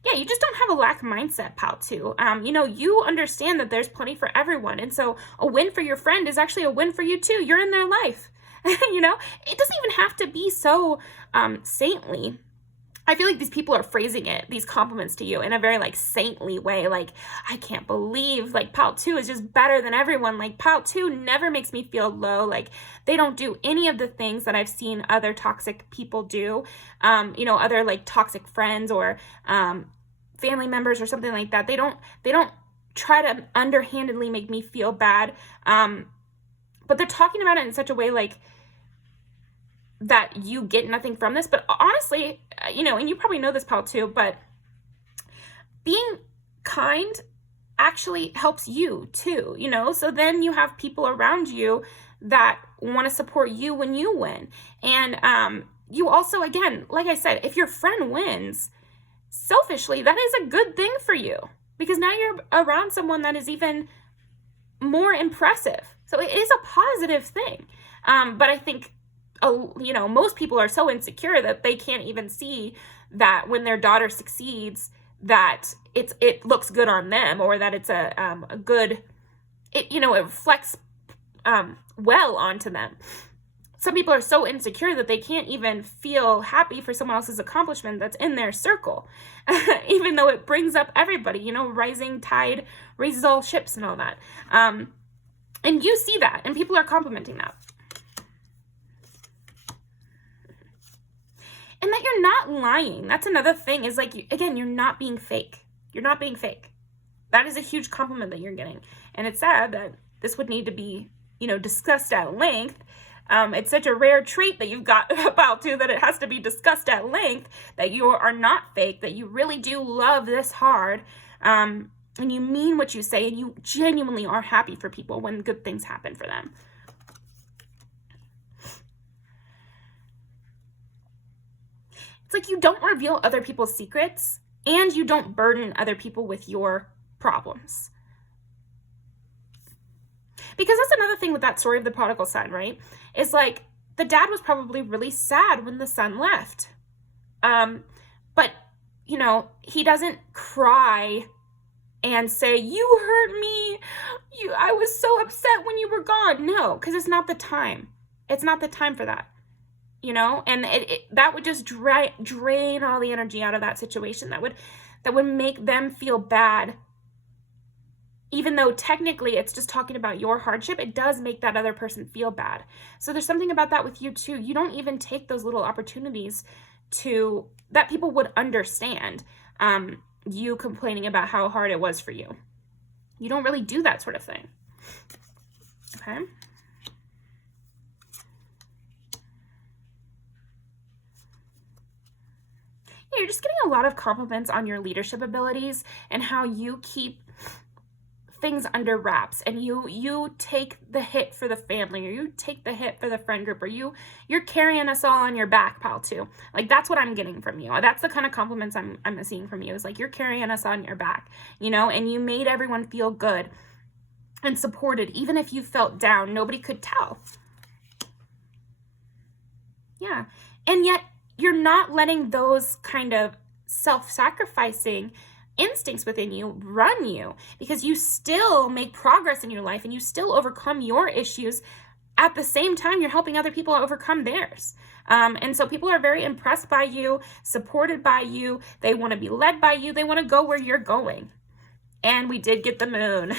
Yeah, you just don't have a lack mindset, pal, too. You know, you understand that there's plenty for everyone. And so a win for your friend is actually a win for you, too. You're in their life. You know, it doesn't even have to be so saintly. I feel like these people are phrasing these compliments to you in a very like saintly way. Like, I can't believe like Pal 2 is just better than everyone. Like Pal 2 never makes me feel low. Like they don't do any of the things that I've seen other toxic people do. You know, other like toxic friends or family members or something like that. They don't try to underhandedly make me feel bad. But they're talking about it in such a way like that you get nothing from this. But honestly, you know, and you probably know this, Pal, too, but being kind actually helps you too, you know? So then you have people around you that want to support you when you win. And you also, again, like I said, if your friend wins, selfishly, that is a good thing for you because now you're around someone that is even more impressive. So it is a positive thing. But I think, you know, most people are so insecure that they can't even see that when their daughter succeeds, that it looks good on them, or that it's a good, you know, it reflects well onto them. Some people are so insecure that they can't even feel happy for someone else's accomplishment that's in their circle, even though it brings up everybody, you know, rising tide raises all ships and all that. And you see that, and people are complimenting that. And that you're not lying. That's another thing is like, again, you're not being fake. You're not being fake. That is a huge compliment that you're getting. And it's sad that this would need to be, you know, discussed at length. It's such a rare trait that you've got about to that it has to be discussed at length, that you are not fake, that you really do love this hard. And you mean what you say, and you genuinely are happy for people when good things happen for them. It's like you don't reveal other people's secrets and you don't burden other people with your problems. Because that's another thing with that story of the prodigal son, right? Is like the dad was probably really sad when the son left. But, you know, he doesn't cry and say, you hurt me. I was so upset when you were gone. No, because it's not the time. It's not the time for that. You know, and that would just drain all the energy out of that situation. That would make them feel bad. Even though technically it's just talking about your hardship, it does make that other person feel bad. So there's something about that with you too. You don't even take those little opportunities that people would understand you complaining about how hard it was for you. You don't really do that sort of thing. Okay. Yeah, you're just getting a lot of compliments on your leadership abilities and how you keep things under wraps, and you take the hit for the family, or you take the hit for the friend group, or you're carrying us all on your back, pal, too. Like, that's what I'm getting from you. That's the kind of compliments I'm seeing from you, is like, you're carrying us on your back, you know, and you made everyone feel good and supported. Even if you felt down, nobody could tell. Yeah. And yet you're not letting those kind of self-sacrificing instincts within you run you, because you still make progress in your life and you still overcome your issues. At the same time, you're helping other people overcome theirs. And so people are very impressed by you, supported by you. They want to be led by you. They want to go where you're going. And we did get the moon.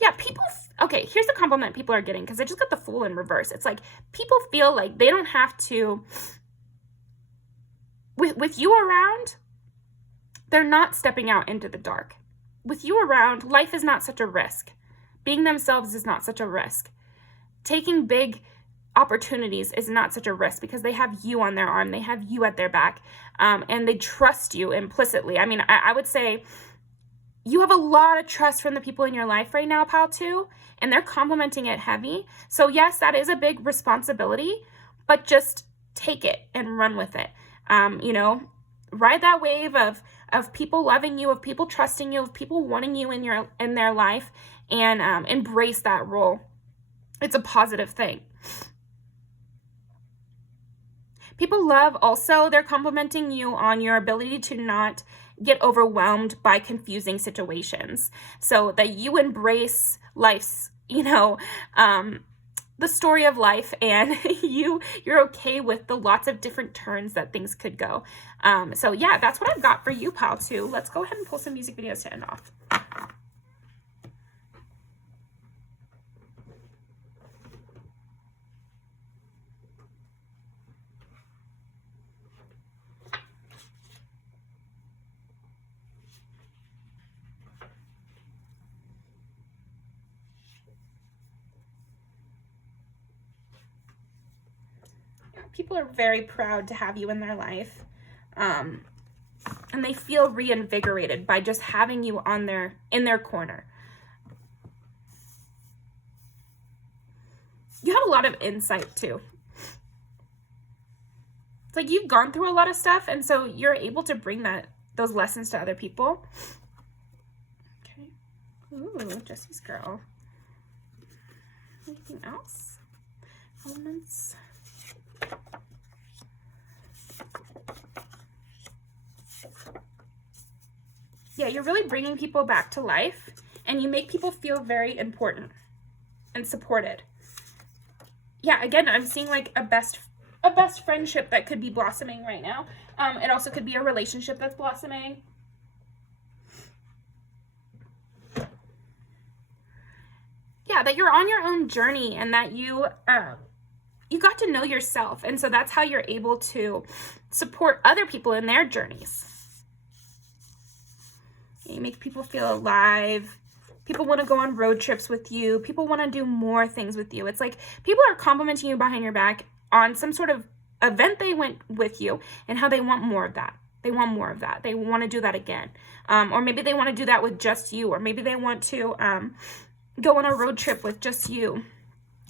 Yeah, okay, here's the compliment people are getting, because I just got the Fool in reverse. It's like people feel like they don't have to, with you around, they're not stepping out into the dark. With you around, life is not such a risk. Being themselves is not such a risk. Taking big opportunities is not such a risk, because they have you on their arm. They have you at their back, and they trust you implicitly. I mean, I would say you have a lot of trust from the people in your life right now, pal, too, and they're complimenting it heavy. So yes, that is a big responsibility, but just take it and run with it. You know, ride that wave of people loving you, of people trusting you, of people wanting you in their life, and embrace that role. It's a positive thing. People love also, they're complimenting you on your ability to not get overwhelmed by confusing situations, so that you embrace life's, you know, the story of life, and you're okay with the lots of different turns that things could go. So yeah, that's what I've got for you, pal, too. Let's go ahead and pull some music videos to end off. People are very proud to have you in their life. And they feel reinvigorated by just having you in their corner. You have a lot of insight too. It's like you've gone through a lot of stuff, and so you're able to bring those lessons to other people. Okay. Ooh, Jesse's girl. Anything else? Elements. Yeah, you're really bringing people back to life, and you make people feel very important and supported. Yeah, again, I'm seeing like a best friendship that could be blossoming right now. It also could be a relationship that's blossoming. Yeah, that you're on your own journey, and that you got to know yourself, and so that's how you're able to support other people in their journeys. You make people feel alive. People want to go on road trips with you. People want to do more things with you. It's like people are complimenting you behind your back on some sort of event they went with you, and how they want more of that. They want more of that. They want to do that again. Or maybe they want to do that with just you, or maybe they want to go on a road trip with just you.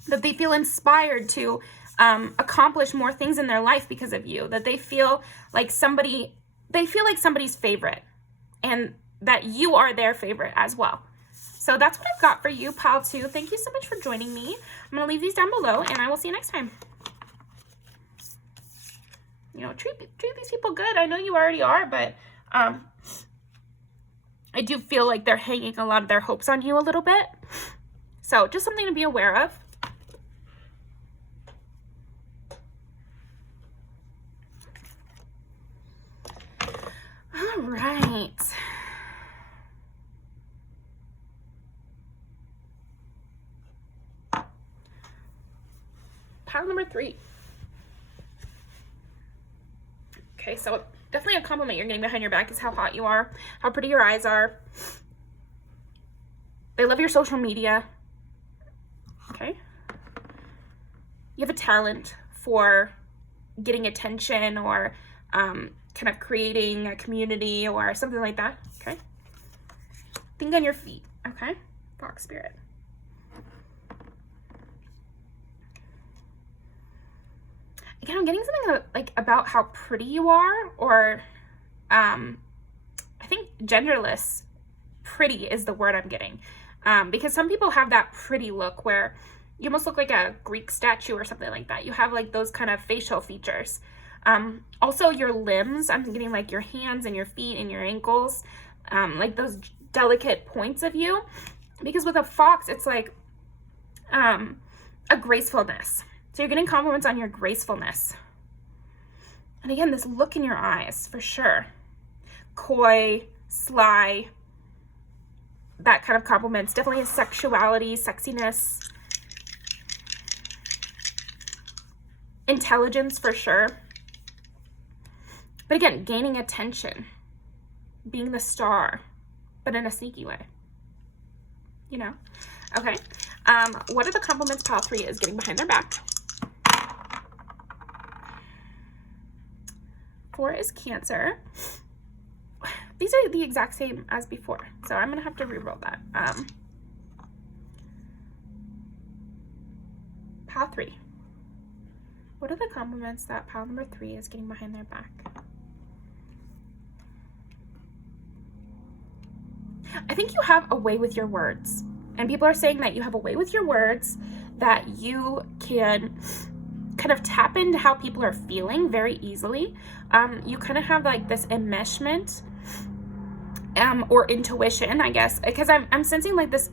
That they feel inspired to accomplish more things in their life because of you, that they feel like somebody's favorite, and that you are their favorite as well. So that's what I've got for you, pile 2. Thank you so much for joining me. I'm going to leave these down below, and I will see you next time. You know, treat these people good. I know you already are, but I do feel like they're hanging a lot of their hopes on you a little bit. So just something to be aware of. All right. Pile number 3. Okay, so definitely a compliment you're getting behind your back is how hot you are, how pretty your eyes are. They love your social media. Okay. You have a talent for getting attention, or kind of creating a community or something like that. Okay. Think on your feet. Okay. Fox spirit. Again, I'm getting something like about how pretty you are, or I think genderless pretty is the word I'm getting. Because some people have that pretty look where you almost look like a Greek statue or something like that. You have like those kind of facial features. Also your limbs, I'm getting like your hands and your feet and your ankles, like those delicate points of you. Because with a fox, it's like a gracefulness. So you're getting compliments on your gracefulness. And again, this look in your eyes, for sure. Coy, sly, that kind of compliments. Definitely a sexuality, sexiness, intelligence, for sure. But again, gaining attention, being the star, but in a sneaky way. You know? Okay. What are the compliments pile 3 is getting behind their back? 4 is Cancer. These are the exact same as before, so I'm going to have to re-roll that. Pile 3. What are the compliments that pile number 3 is getting behind their back? I think you have a way with your words. And people are saying that you have a way with your words, that you can kind of tap into how people are feeling very easily. You kind of have like this enmeshment or intuition, I guess, because I'm sensing like this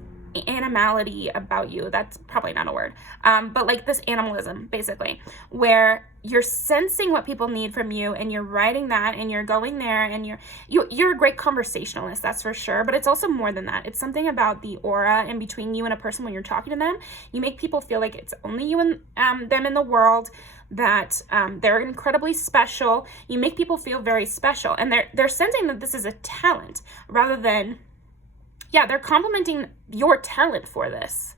animality about you. That's probably not a word, but like this animalism, basically, where you're sensing what people need from you, and you're writing that, and you're going there, and you're a great conversationalist, that's for sure. But it's also more than that. It's something about the aura in between you and a person when you're talking to them. You make people feel like it's only you and them in the world, that they're incredibly special. You make people feel very special, and they're sensing that this is a talent rather than, yeah, they're complimenting your talent for this,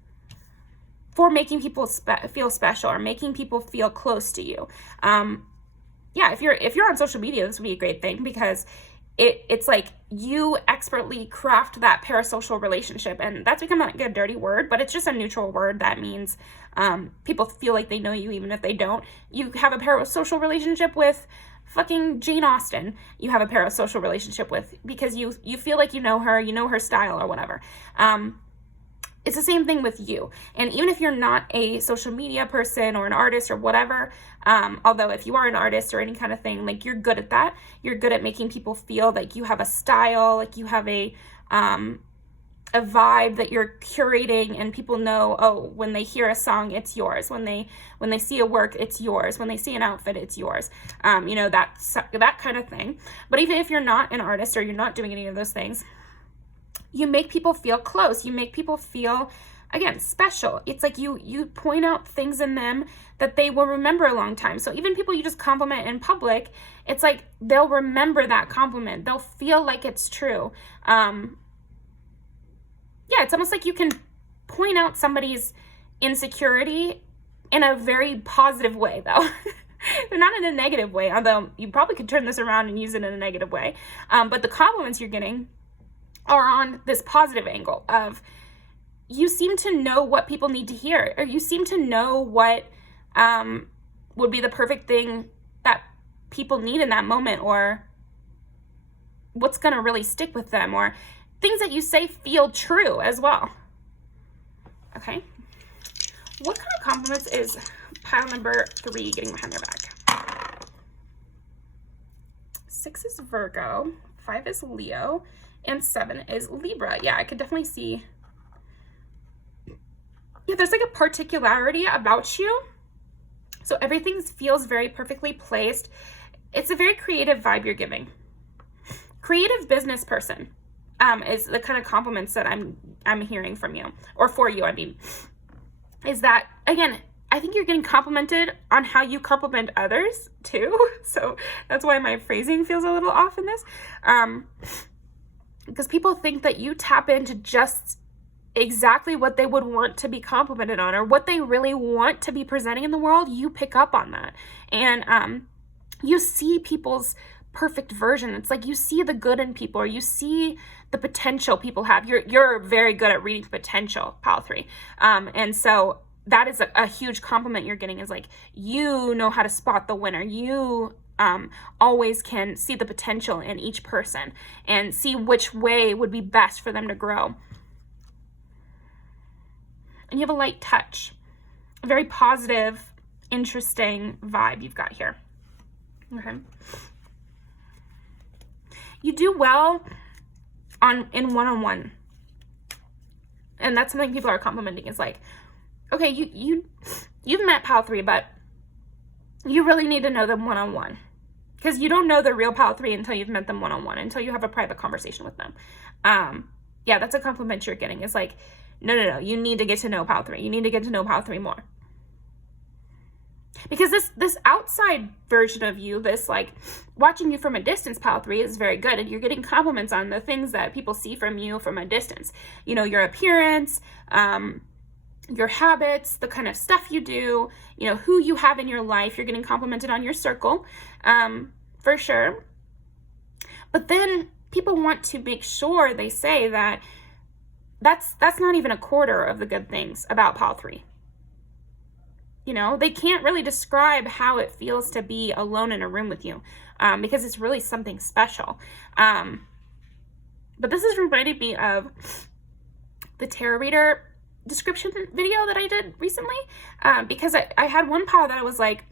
for making people feel special, or making people feel close to you. Yeah, if you're on social media, this would be a great thing, because it's like you expertly craft that parasocial relationship, and that's become like a dirty word, but it's just a neutral word that means people feel like they know you even if they don't. You have a parasocial relationship with fucking Jane Austen. You have a parasocial relationship with, because you feel like you know her style or whatever. It's the same thing with you. And even if you're not a social media person or an artist or whatever, although if you are an artist or any kind of thing, like, you're good at that. You're good at making people feel like you have a style, like you have a vibe that you're curating, and people know, oh, when they hear a song, it's yours. When they see a work, it's yours. When they see an outfit, it's yours. You know, that kind of thing. But even if you're not an artist or you're not doing any of those things, you make people feel close. You make people feel, again, special. It's like you point out things in them that they will remember a long time. So even people you just compliment in public, it's like they'll remember that compliment. They'll feel like it's true. Yeah, it's almost like you can point out somebody's insecurity in a very positive way, though. Not in a negative way, although you probably could turn this around and use it in a negative way. But the compliments you're getting are on this positive angle of, you seem to know what people need to hear, or you seem to know what would be the perfect thing that people need in that moment, or what's going to really stick with them, or things that you say feel true as well. Okay. What kind of compliments is pile number 3 getting behind their back? 6 is Virgo, 5 is Leo, and 7 is Libra. Yeah, I could definitely see. Yeah, there's like a particularity about you. So everything feels very perfectly placed. It's a very creative vibe you're giving. Creative business person is the kind of compliments that I'm hearing from you, or for you, I mean, is that, again, I think you're getting complimented on how you compliment others too. So that's why my phrasing feels a little off in this. Because people think that you tap into just exactly what they would want to be complimented on, or what they really want to be presenting in the world. You pick up on that, and you see people's perfect version. It's like you see the good in people, or you see the potential people have. You're very good at reading potential, pile 3, and so that is a huge compliment you're getting, is like, you know how to spot the winner. You always can see the potential in each person and see which way would be best for them to grow. And you have a light touch, a very positive, interesting vibe you've got here. Okay. You do well in one-on-one. And that's something people are complimenting. It's like, okay, you've met pile 3, but you really need to know them one-on-one. Because you don't know the real pile 3 until you've met them one-on-one, until you have a private conversation with them. Yeah, that's a compliment you're getting. It's like, no, you need to get to know pile 3. You need to get to know pile 3 more. Because this outside version of you, this like watching you from a distance, pile 3, is very good. And you're getting compliments on the things that people see from you from a distance. You know, your appearance, your habits, the kind of stuff you do, you know, who you have in your life. You're getting complimented on your circle, for sure. But then people want to make sure they say that that's not even a quarter of the good things about pile 3. You know, they can't really describe how it feels to be alone in a room with you, because it's really something special. But this is reminding me of the tarot reader description video that I did recently, because I had one pile that I was like,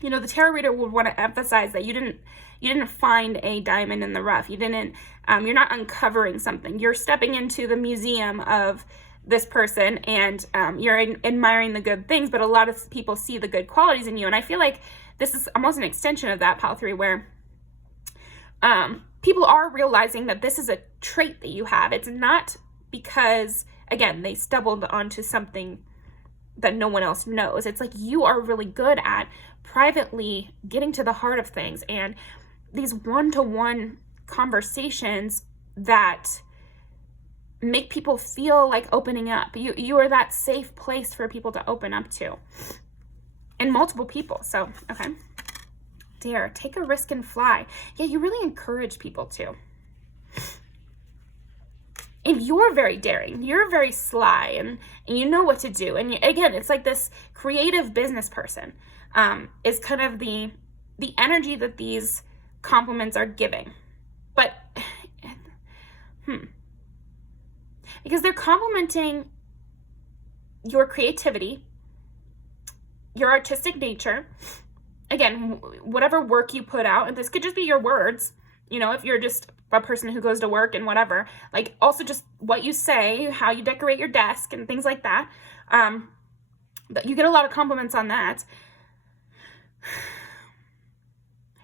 you know, the tarot reader would want to emphasize that you didn't find a diamond in the rough. You didn't, you're not uncovering something. You're stepping into the museum of this person, and you're admiring the good things, but a lot of people see the good qualities in you. And I feel like this is almost an extension of that, pile 3, where people are realizing that this is a trait that you have. It's not because, again, they stumbled onto something that no one else knows. It's like you are really good at privately getting to the heart of things, and these one-to-one conversations that make people feel like opening up. You are that safe place for people to open up to, and multiple people. So, okay. Dare, take a risk and fly. Yeah, you really encourage people to. And you're very daring. You're very sly, and you know what to do. And again, it's like this creative business person is kind of the energy that these compliments are giving. But, because they're complimenting your creativity, your artistic nature, again, whatever work you put out, and this could just be your words, you know, if you're just a person who goes to work and whatever, like also just what you say, how you decorate your desk and things like that. But you get a lot of compliments on that.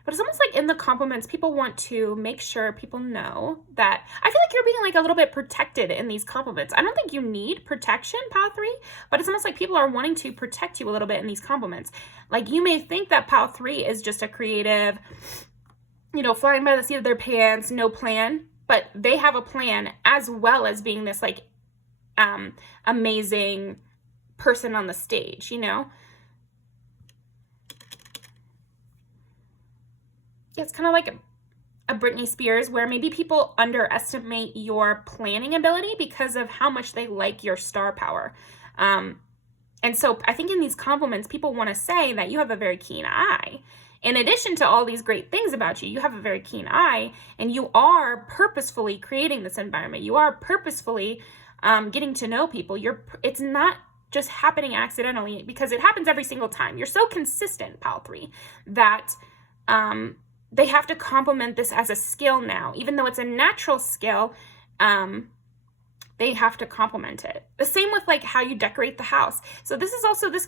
But it's almost like in the compliments, people want to make sure people know that, I feel like you're being like a little bit protected in these compliments. I don't think you need protection, pile 3, but it's almost like people are wanting to protect you a little bit in these compliments. Like you may think that pile 3 is just a creative, you know, flying by the seat of their pants, no plan, but they have a plan, as well as being this like amazing person on the stage, you know? It's kind of like a Britney Spears, where maybe people underestimate your planning ability because of how much they like your star power. And so I think in these compliments, people want to say that you have a very keen eye. In addition to all these great things about you, you have a very keen eye, and you are purposefully creating this environment. You are purposefully getting to know people. It's not just happening accidentally, because it happens every single time. You're so consistent, Pile 3, that they have to compliment this as a skill now. Even though it's a natural skill, they have to compliment it. The same with like how you decorate the house. So this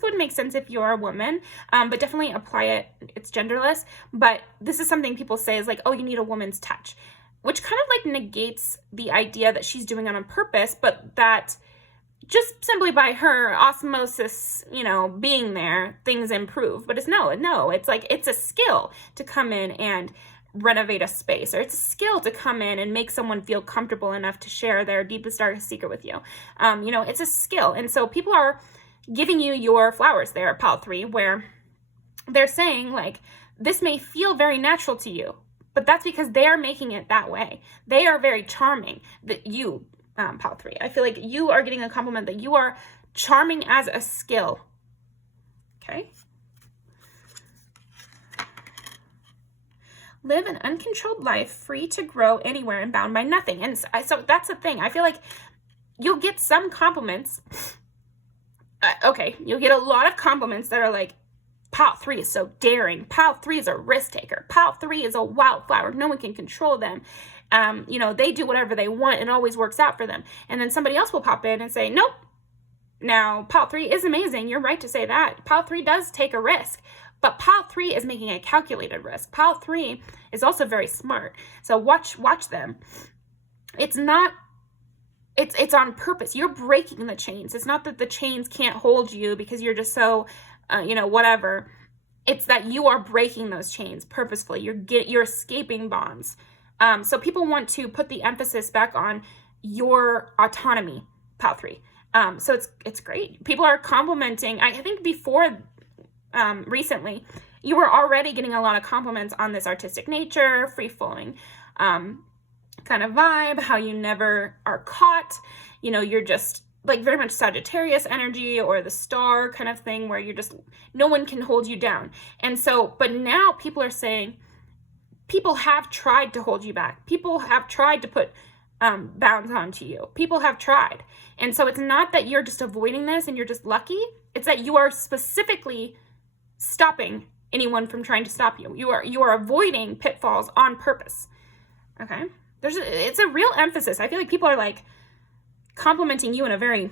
would make sense if you're a woman, but definitely apply it. It's genderless, but this is something people say is like, oh, you need a woman's touch, which kind of like negates the idea that she's doing it on purpose, but that just simply by her osmosis, being there, things improve. But it's like, it's a skill to come in and renovate a space, or it's a skill to come in and make someone feel comfortable enough to share their deepest, darkest secret with you. It's a skill. And so people are giving you your flowers there, Pile 3, where they're saying like, this may feel very natural to you, but that's because they are making it that way. They are very charming. That you, Pile 3, I feel like you are getting a compliment that you are charming as a skill. Okay. Live an uncontrolled life, free to grow anywhere and bound by nothing. And so that's the thing. I feel like you'll get some compliments. You'll get a lot of compliments that are like, Pile 3 is so daring. Pile 3 is a risk taker. Pile 3 is a wildflower. No one can control them. They do whatever they want. It always works out for them. And then somebody else will pop in and say, nope. Now, Pile 3 is amazing. You're right to say that. Pile 3 does take a risk. But Pile 3 is making a calculated risk. Pile 3 is also very smart. So watch them. It's on purpose. You're breaking the chains. It's not that the chains can't hold you because you're just so, whatever. It's that you are breaking those chains purposefully. You're escaping bonds. So people want to put the emphasis back on your autonomy, Pile 3. So it's great. People are complimenting. I think before recently, you were already getting a lot of compliments on this artistic nature, free-flowing kind of vibe, how you never are caught. You're just like very much Sagittarius energy, or the star kind of thing, where you're just, no one can hold you down. And so, but now people are saying, people have tried to hold you back. People have tried to put bounds onto you. People have tried. And so it's not that you're just avoiding this and you're just lucky. It's that you are specifically stopping anyone from trying to stop you. You are avoiding pitfalls on purpose. Okay? It's a real emphasis. I feel like people are like complimenting you in a very,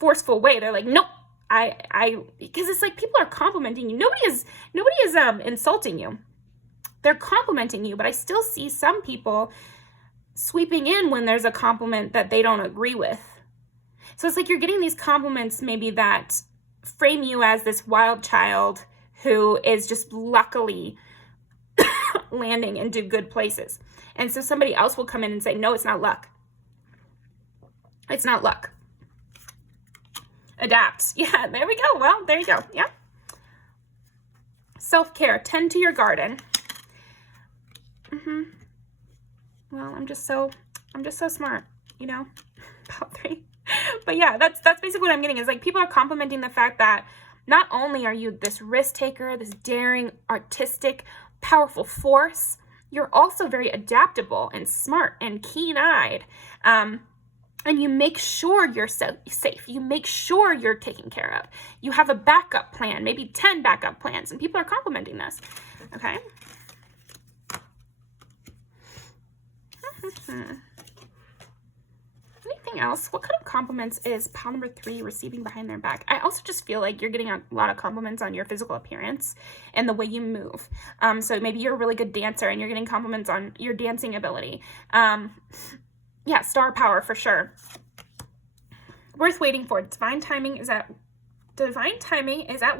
forceful way. They're like, nope, because it's like people are complimenting you. Nobody is insulting you. They're complimenting you, but I still see some people sweeping in when there's a compliment that they don't agree with. So it's like you're getting these compliments maybe that frame you as this wild child who is just luckily landing into good places. And so somebody else will come in and say, no, it's not luck. It's not luck. Adapt. Yeah, there we go. Well, there you go. Yeah. Self-care. Tend to your garden. Well, I'm just so smart, Pile 3. But yeah, that's basically what I'm getting, is like people are complimenting the fact that not only are you this risk taker, this daring, artistic, powerful force, you're also very adaptable and smart and keen-eyed. And you make sure you're safe. You make sure you're taken care of. You have a backup plan, maybe 10 backup plans, and people are complimenting this. Okay. Anything else? What kind of compliments is pile number 3 receiving behind their back? I also just feel like you're getting a lot of compliments on your physical appearance and the way you move. So maybe you're a really good dancer and you're getting compliments on your dancing ability. Yeah, star power for sure. Worth waiting for. Divine timing is at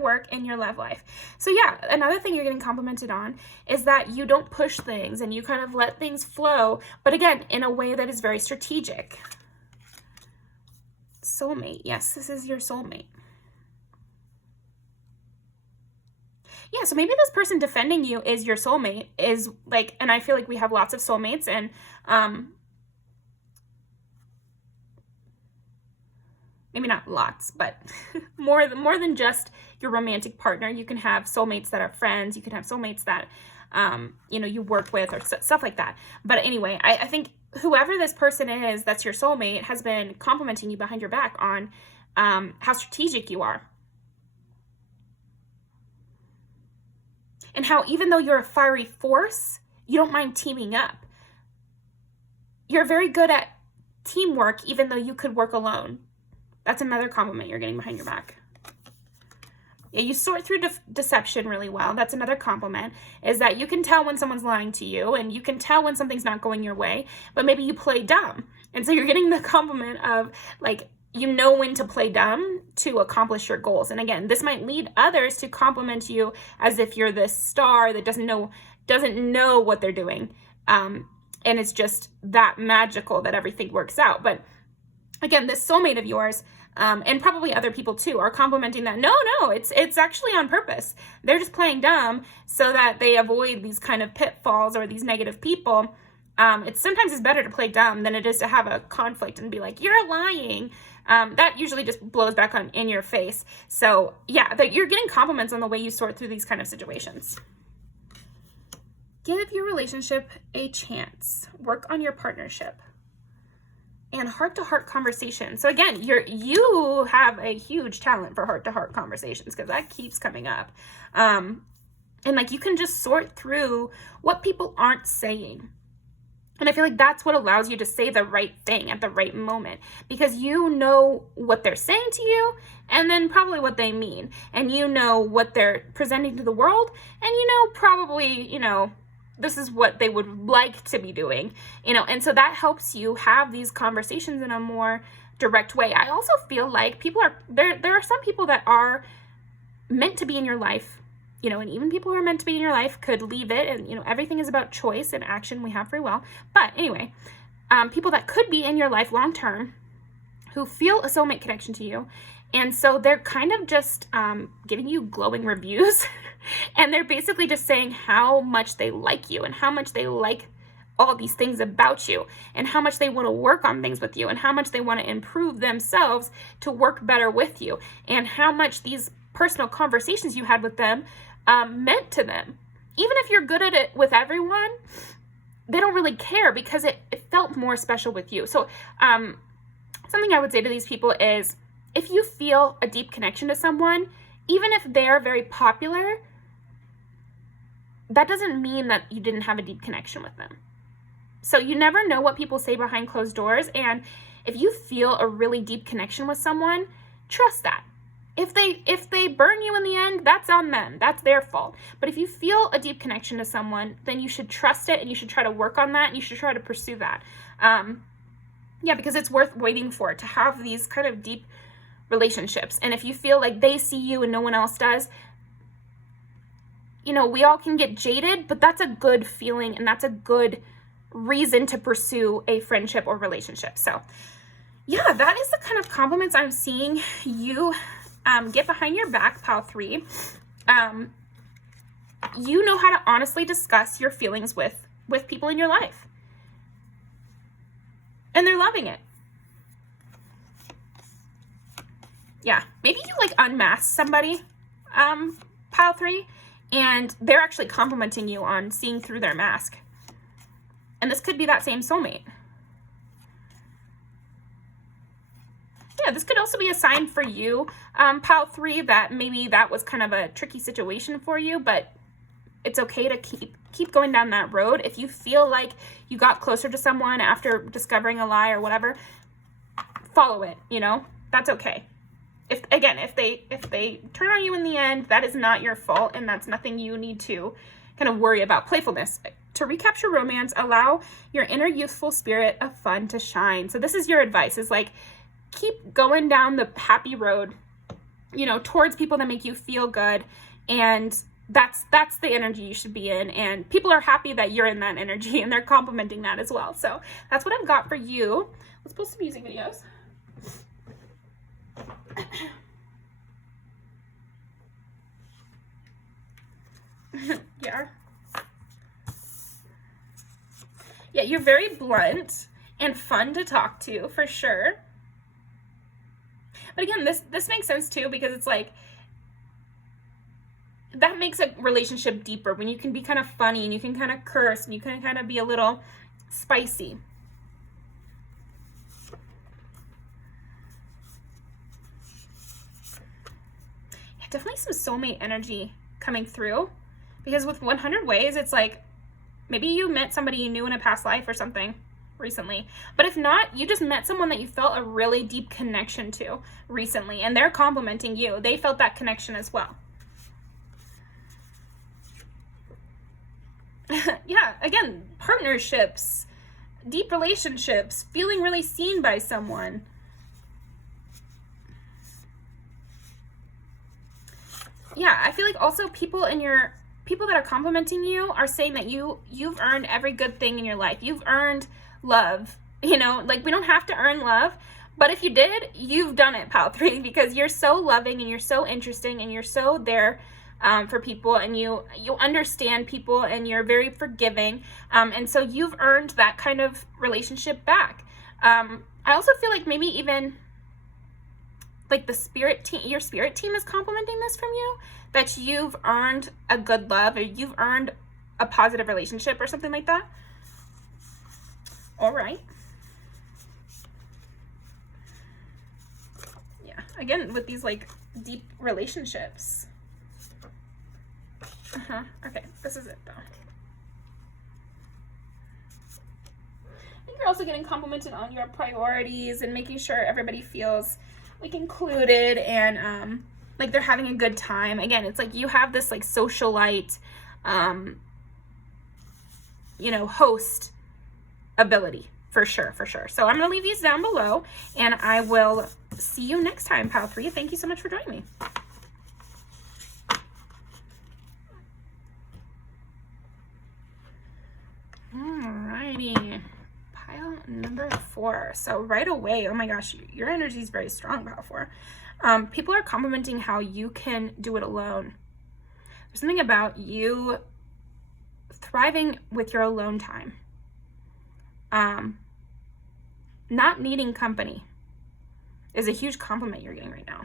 work in your love life. So yeah, another thing you're getting complimented on is that you don't push things and you kind of let things flow, but again, in a way that is very strategic. Soulmate. Yes, this is your soulmate. Yeah, so maybe this person defending you is your soulmate, is like, and I feel like we have lots of soulmates, and maybe not lots, but more than just your romantic partner. You can have soulmates that are friends. You can have soulmates that, you know, you work with or stuff like that. But anyway, I think whoever this person is that's your soulmate has been complimenting you behind your back on how strategic you are. And how even though you're a fiery force, you don't mind teaming up. You're very good at teamwork, even though you could work alone. That's another compliment you're getting behind your back. Yeah, you sort through deception really well. That's another compliment, is that you can tell when someone's lying to you, and you can tell when something's not going your way, but maybe you play dumb. And so you're getting the compliment of, like, you know when to play dumb to accomplish your goals. And again, this might lead others to compliment you as if you're this star that doesn't know what they're doing. And it's just that magical that everything works out. But again, this soulmate of yours, and probably other people too, are complimenting that. No, it's actually on purpose. They're just playing dumb so that they avoid these kind of pitfalls or these negative people. Sometimes it's better to play dumb than it is to have a conflict and be like, you're lying. That usually just blows back in your face. So yeah, that you're getting compliments on the way you sort through these kind of situations. Give your relationship a chance. Work on your partnership. And heart-to-heart conversation. So again, you have a huge talent for heart-to-heart conversations, because that keeps coming up. And like, you can just sort through what people aren't saying. And I feel like that's what allows you to say the right thing at the right moment, because you know what they're saying to you, and then probably what they mean, and you know what they're presenting to the world, and you know probably, you know, this is what they would like to be doing, you know, and so that helps you have these conversations in a more direct way. I also feel like there are some people that are meant to be in your life, you know, and even people who are meant to be in your life could leave it, and, you know, everything is about choice and action. We have free will. But anyway, people that could be in your life long term who feel a soulmate connection to you. And so they're kind of just giving you glowing reviews. And they're basically just saying how much they like you, and how much they like all these things about you, and how much they want to work on things with you, and how much they want to improve themselves to work better with you, and how much these personal conversations you had with them meant to them. Even if you're good at it with everyone, they don't really care, because it felt more special with you. So something I would say to these people is, if you feel a deep connection to someone, even if they're very popular, that doesn't mean that you didn't have a deep connection with them. So you never know what people say behind closed doors. And if you feel a really deep connection with someone, trust that. If they burn you in the end, that's on them. That's their fault. But if you feel a deep connection to someone, then you should trust it, and you should try to work on that, and you should try to pursue that. Yeah, because it's worth waiting for, to have these kind of deep relationships. And if you feel like they see you and no one else does, you know, we all can get jaded, but that's a good feeling, and that's a good reason to pursue a friendship or relationship. So yeah, that is the kind of compliments I'm seeing you get behind your back, Pile 3. You know how to honestly discuss your feelings with people in your life, and they're loving it. Yeah, maybe you like unmask somebody, Pile 3, and they're actually complimenting you on seeing through their mask. And this could be that same soulmate. Yeah, this could also be a sign for you, Pile 3, that maybe that was kind of a tricky situation for you, but it's okay to keep going down that road. If you feel like you got closer to someone after discovering a lie or whatever, follow it, you know? That's okay. If they turn on you in the end, that is not your fault, and that's nothing you need to kind of worry about. Playfulness. To recapture romance, allow your inner youthful spirit of fun to shine. So this is your advice, is like, keep going down the happy road, you know, towards people that make you feel good, and that's the energy you should be in, and people are happy that you're in that energy, and they're complimenting that as well. So that's what I've got for you. Let's post some music videos. Yeah, you're very blunt and fun to talk to, for sure. But again, this makes sense too, because it's like, that makes a relationship deeper when you can be kind of funny and you can kind of curse and you can kind of be a little spicy. Yeah, definitely some soulmate energy coming through, because with 100 ways, it's like maybe you met somebody you knew in a past life or something recently. But if not, you just met someone that you felt a really deep connection to recently, and they're complimenting you. They felt that connection as well. Yeah, again, partnerships, deep relationships, feeling really seen by someone. Yeah, I feel like also people that are complimenting you are saying that you've earned every good thing in your life. You've earned love. You know, like, we don't have to earn love, but if you did, you've done it, pal 3, because you're so loving and you're so interesting and you're so there for people, and you understand people, and you're very forgiving, and so you've earned that kind of relationship back. I also feel like maybe even like the spirit team, your spirit team is complimenting this from you, that you've earned a good love, or you've earned a positive relationship or something like that. All right. Yeah, again, with these like deep relationships. Okay, this is it though. I think you're also getting complimented on your priorities and making sure everybody feels like included and like they're having a good time. Again, it's like you have this like socialite, you know, host ability for sure. So I'm gonna leave these down below, and I will see you next time, pal 3. Thank you so much for joining me. Alrighty, pile number 4. So right away, oh my gosh, your energy is very strong, pile 4. People are complimenting how you can do it alone. There's something about you thriving with your alone time. Not needing company is a huge compliment you're getting right now.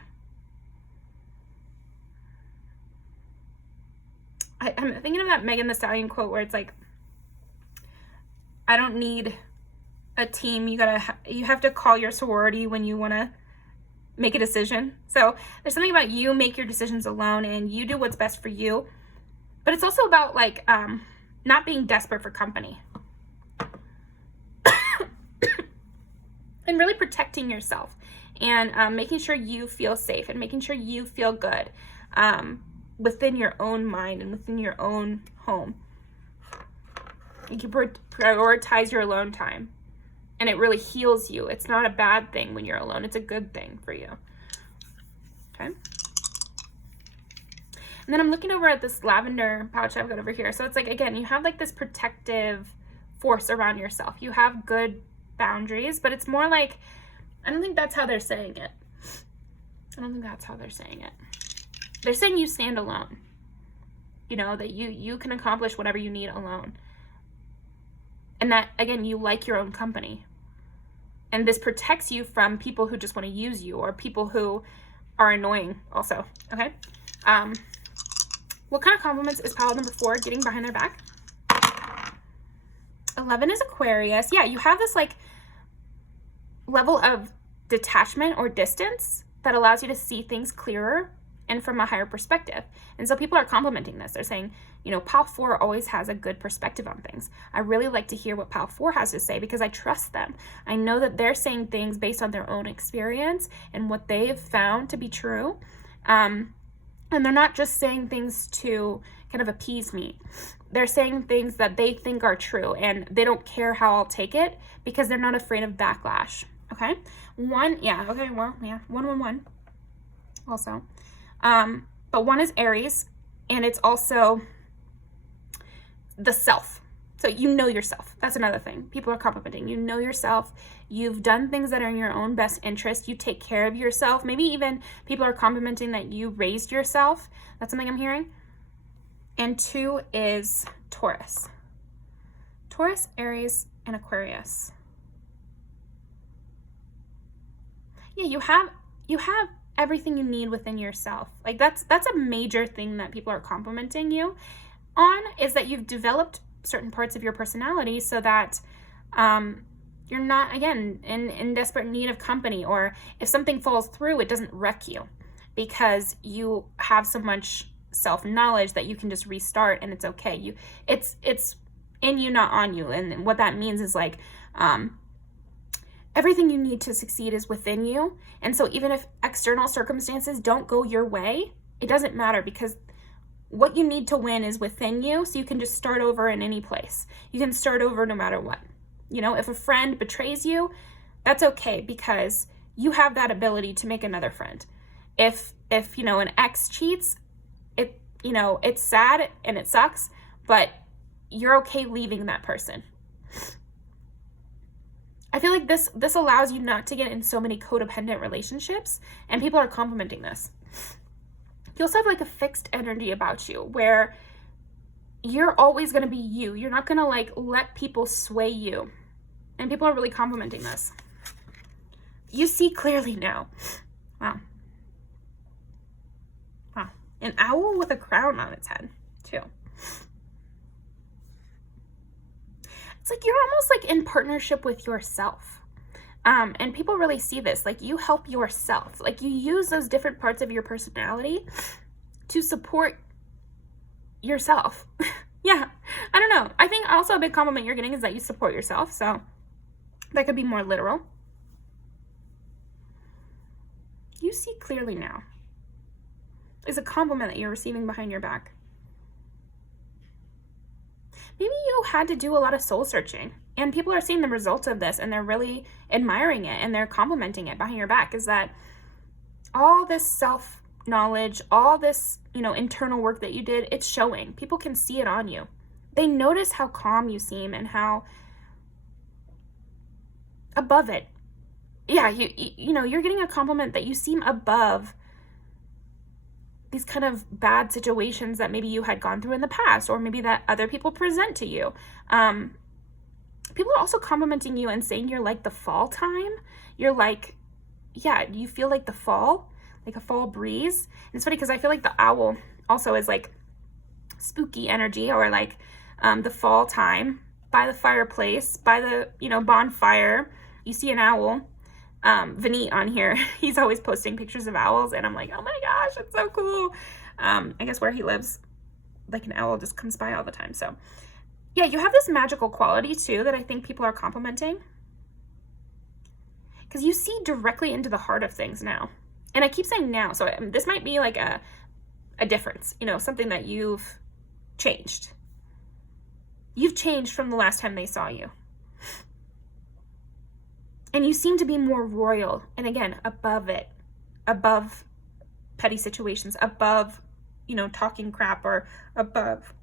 I'm thinking of that Megan Thee Stallion quote where it's like, I don't need a team. You have to call your sorority when you want to make a decision. So there's something about you make your decisions alone and you do what's best for you. But it's also about like not being desperate for company. And really protecting yourself and making sure you feel safe and making sure you feel good within your own mind and within your own home. You can prioritize your alone time, and it really heals you. It's not a bad thing when you're alone. It's a good thing for you. Okay. And then I'm looking over at this lavender pouch I've got over here. So it's like, again, you have like this protective force around yourself. You have good boundaries, but it's more like, I don't think that's how they're saying it. They're saying you stand alone. You know, that you can accomplish whatever you need alone. And that, again, you like your own company. And this protects you from people who just want to use you or people who are annoying also, okay? What kind of compliments is pile number 4 getting behind their back? 11 is Aquarius. Yeah, you have this like level of detachment or distance that allows you to see things clearer and from a higher perspective. And so people are complimenting this. They're saying, you know, pile 4 always has a good perspective on things. I really like to hear what pile 4 has to say because I trust them. I know that they're saying things based on their own experience and what they've found to be true. And they're not just saying things to kind of appease me. They're saying things that they think are true and they don't care how I'll take it because they're not afraid of backlash. Okay? 1 also. But 1 is Aries, and it's also the self. So you know yourself. That's another thing. People are complimenting. You know yourself. You've done things that are in your own best interest. You take care of yourself. Maybe even people are complimenting that you raised yourself. That's something I'm hearing. And 2 is Taurus. Taurus, Aries, and Aquarius. Yeah, you you have everything you need within yourself. Like that's a major thing that people are complimenting you on, is that you've developed certain parts of your personality so that you're not, again, in desperate need of company, or if something falls through, it doesn't wreck you, because you have so much self-knowledge that you can just restart and it's okay. It's in you, not on you. And what that means is like, everything you need to succeed is within you. And so even if external circumstances don't go your way, it doesn't matter, because what you need to win is within you. So you can just start over in any place. You can start over no matter what. You know, if a friend betrays you, that's okay, because you have that ability to make another friend. If you know, an ex cheats, you know, it's sad and it sucks, but you're okay leaving that person. I feel like this allows you not to get in so many codependent relationships, and people are complimenting this. You also have like a fixed energy about you where you're always going to be you. You're not going to like let people sway you. And people are really complimenting this. You see clearly now. Wow. Wow. An owl with a crown on its head, too. It's like you're almost like in partnership with yourself. And people really see this. Like you help yourself. Like you use those different parts of your personality to support yourself. Yeah. I don't know. I think also a big compliment you're getting is that you support yourself. So that could be more literal. You see clearly now. It's a compliment that you're receiving behind your back. Maybe you had to do a lot of soul searching, and people are seeing the results of this, and they're really admiring it, and they're complimenting it behind your back. Is that all this self-knowledge, all this, you know, internal work that you did, it's showing. People can see it on you. They notice how calm you seem and how above it. Yeah, you know, you're getting a compliment that you seem above these kind of bad situations that maybe you had gone through in the past, or maybe that other people present to you. People are also complimenting you and saying you're like the fall time. You're like, yeah, you feel like the fall, like a fall breeze. And it's funny because I feel like the owl also is like spooky energy, or like the fall time by the fireplace, by the, you know, bonfire. You see an owl. Vineet on here, he's always posting pictures of owls, and I'm like, oh my gosh, it's so cool. I guess where he lives, like an owl just comes by all the time. So yeah, you have this magical quality too that I think people are complimenting, because you see directly into the heart of things now. And I keep saying now, so this might be like a difference, you know, something that you've changed. You've changed from the last time they saw you. And you seem to be more royal, and again, above it, above petty situations, above, you know, talking crap, or above.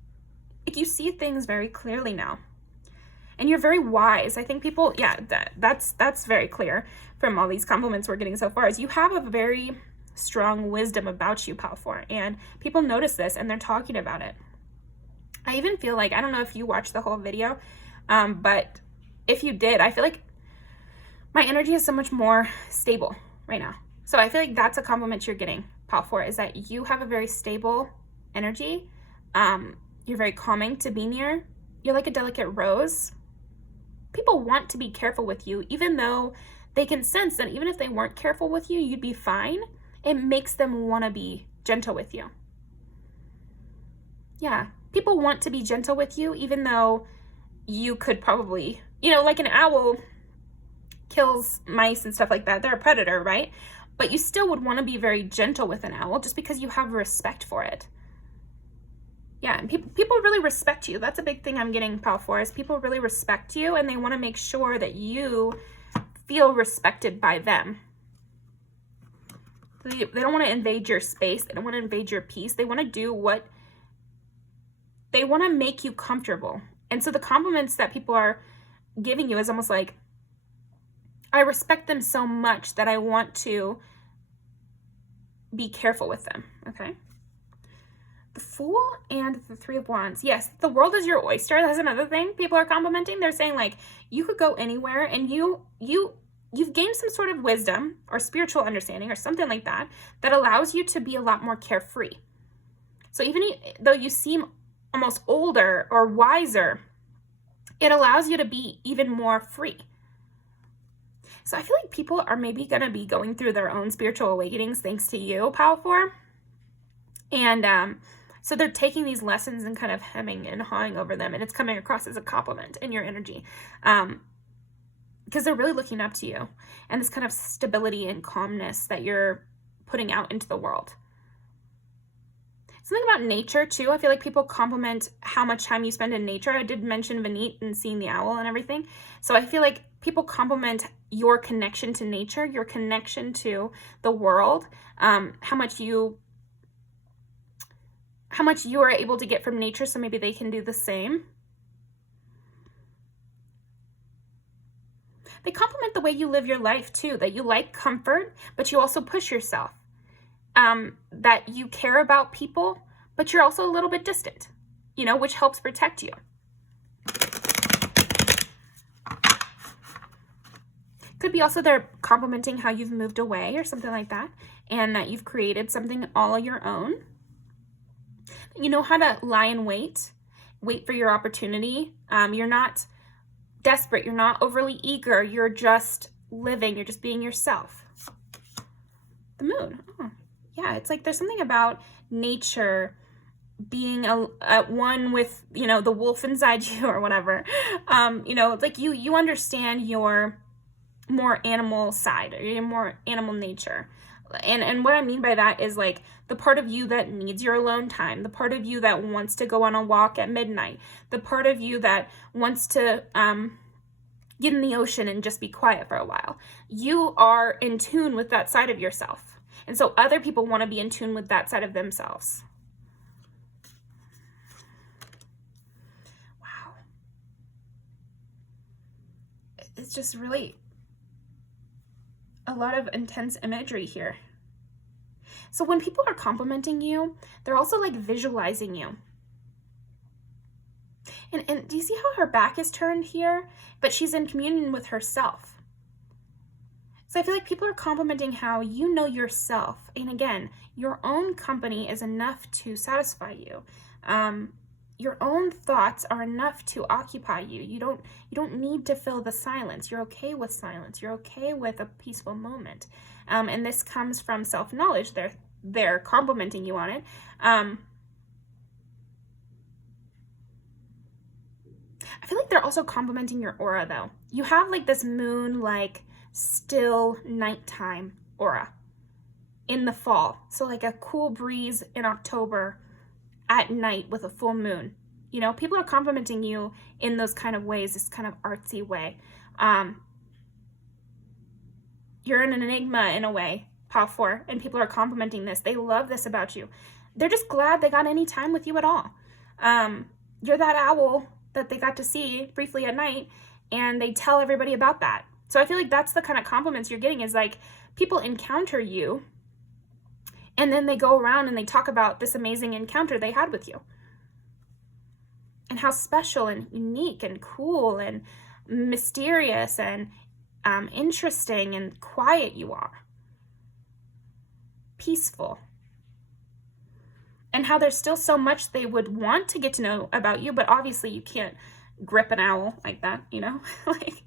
Like you see things very clearly now. And you're very wise. I think people, yeah, that's very clear from all these compliments we're getting so far, is you have a very strong wisdom about you, Pal 4, and people notice this and they're talking about it. I even feel like, I don't know if you watched the whole video, but if you did, I feel like my energy is so much more stable right now. So I feel like that's a compliment you're getting, Pal 4, is that you have a very stable energy. You're very calming to be near. You're like a delicate rose. People want to be careful with you, even though they can sense that even if they weren't careful with you, you'd be fine. It makes them want to be gentle with you. Yeah, people want to be gentle with you, even though you could probably, you know, like an owl kills mice and stuff like that. They're a predator, right? But you still would want to be very gentle with an owl just because you have respect for it. Yeah, and people really respect you. That's a big thing I'm getting, Pal 4, is people really respect you, and they want to make sure that you feel respected by them. They don't want to invade your space. They don't want to invade your peace. They want to do what they want to make you comfortable. And so the compliments that people are giving you is almost like, I respect them so much that I want to be careful with them, okay? The Fool and the Three of Wands. Yes, the world is your oyster. That's another thing people are complimenting. They're saying, like, you could go anywhere, and you you've gained some sort of wisdom or spiritual understanding or something like that, that allows you to be a lot more carefree. So even though you seem almost older or wiser, it allows you to be even more free. So I feel like people are maybe going to be going through their own spiritual awakenings thanks to you, Pile 4. And so they're taking these lessons and kind of hemming and hawing over them, and it's coming across as a compliment in your energy. Because they're really looking up to you and this kind of stability and calmness that you're putting out into the world. Something about nature too. I feel like people compliment how much time you spend in nature. I did mention Vineet and seeing the owl and everything. So I feel like people compliment your connection to nature, your connection to the world, how much you are able to get from nature, so maybe they can do the same. They compliment the way you live your life too, that you like comfort, but you also push yourself. That you care about people, but you're also a little bit distant, which helps protect you. Could be also they're complimenting how you've moved away or something like that, and that you've created something all your own. You know how to lie in wait for your opportunity. You're not desperate. You're not overly eager. You're just living. You're just being yourself. The moon. Oh, yeah, it's like there's something about nature being at one with, the wolf inside you or whatever. It's like you understand your more animal side, or your more animal nature. And what I mean by that is like the part of you that needs your alone time, the part of you that wants to go on a walk at midnight, the part of you that wants to get in the ocean and just be quiet for a while. You are in tune with that side of yourself. And so other people want to be in tune with that side of themselves. Wow. It's just really a lot of intense imagery here. So when people are complimenting you, they're also like visualizing you. And do you see how her back is turned here? But she's in communion with herself. So I feel like people are complimenting how you know yourself. And again, your own company is enough to satisfy you. Your own thoughts are enough to occupy you. You don't need to fill the silence. You're okay with silence. You're okay with a peaceful moment. And this comes from self-knowledge. They're complimenting you on it. I feel like they're also complimenting your aura though. You have like this moon, like still nighttime aura in the fall. So like a cool breeze in October at night with a full moon. People are complimenting you in those kind of ways, this kind of artsy way. You're an enigma in a way, Pile 4, and people are complimenting this. They love this about you. They're just glad they got any time with you at all. You're that owl that they got to see briefly at night, and they tell everybody about that. So I feel like that's the kind of compliments you're getting, is like people encounter you and then they go around and they talk about this amazing encounter they had with you and how special and unique and cool and mysterious and interesting and quiet you are. Peaceful. And how there's still so much they would want to get to know about you, but obviously you can't grip an owl like that, like,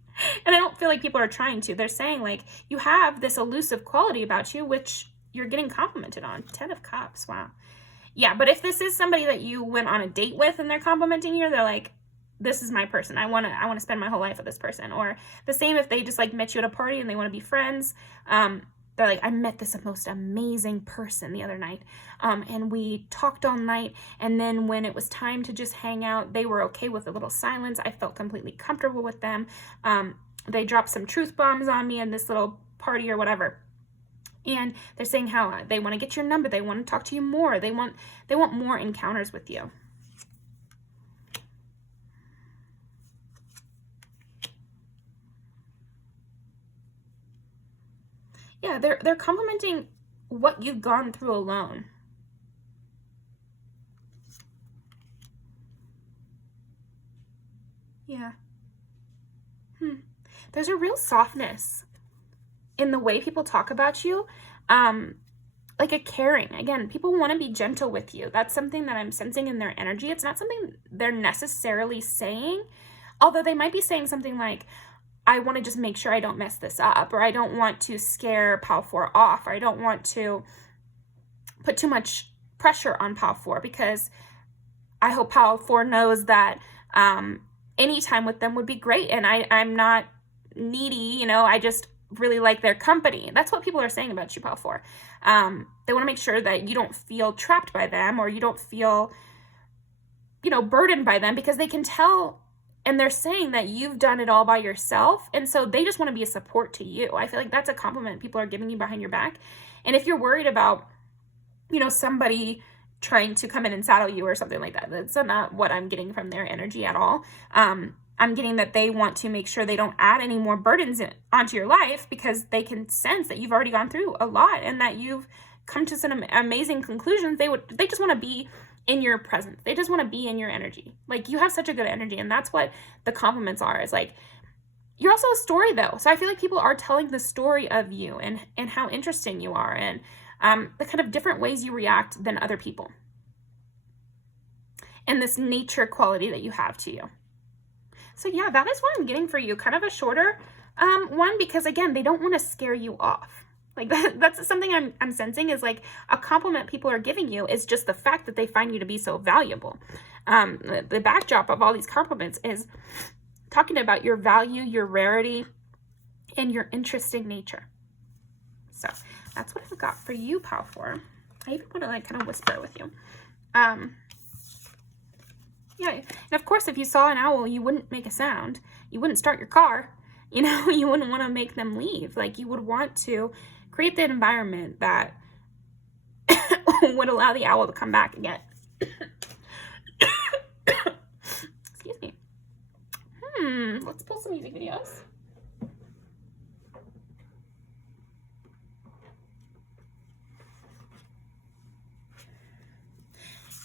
and I don't feel like people are trying to. They're saying like, you have this elusive quality about you, which you're getting complimented on. 10 of Cups. Wow. Yeah. But if this is somebody that you went on a date with and they're complimenting you, they're like, this is my person. I want to spend my whole life with this person. Or the same if they just like met you at a party and they want to be friends. They're like, I met this most amazing person the other night. And we talked all night. And then when it was time to just hang out, they were okay with a little silence. I felt completely comfortable with them. They dropped some truth bombs on me in this little party or whatever. And they're saying how they want to get your number. They want to talk to you more. They want more encounters with you. Yeah, they're complimenting what you've gone through alone. Yeah. There's a real softness in the way people talk about you, like a caring. Again, people want to be gentle with you. That's something that I'm sensing in their energy. It's not something they're necessarily saying, although they might be saying something like, I want to just make sure I don't mess this up, or I don't want to scare Pal 4 off, or I don't want to put too much pressure on Pal 4, because I hope Pal 4 knows that any time with them would be great, and I'm not needy, you know, I just really like their company. That's what people are saying about you, Pal 4. They want to make sure that you don't feel trapped by them, or you don't feel, you know, burdened by them, because they can tell, and they're saying that you've done it all by yourself, and so they just want to be a support to you. I feel like that's a compliment people are giving you behind your back. And if you're worried about, you know, somebody trying to come in and saddle you or something like that, that's not what I'm getting from their energy at all. I'm getting that they want to make sure they don't add any more burdens onto your life, because they can sense that you've already gone through a lot and that you've come to some amazing conclusions. They just want to be in your presence. They just want to be in your energy. Like, you have such a good energy, and that's what the compliments are. Is like, you're also a story though. So I feel like people are telling the story of you and how interesting you are, and the kind of different ways you react than other people, and this nature quality that you have to you. So yeah, that is what I'm getting for you. Kind of a shorter one, because again, they don't want to scare you off. Like that's something I'm sensing, is like a compliment people are giving you is just the fact that they find you to be so valuable. The backdrop of all these compliments is talking about your value, your rarity, and your interesting nature. So that's what I've got for you, Pal 4. I even want to like kind of whisper with you. Yeah, and of course, if you saw an owl, you wouldn't make a sound. You wouldn't start your car. You know, you wouldn't want to make them leave. Like, you would want to create that environment that would allow the owl to come back again. Excuse me. Let's pull some music videos.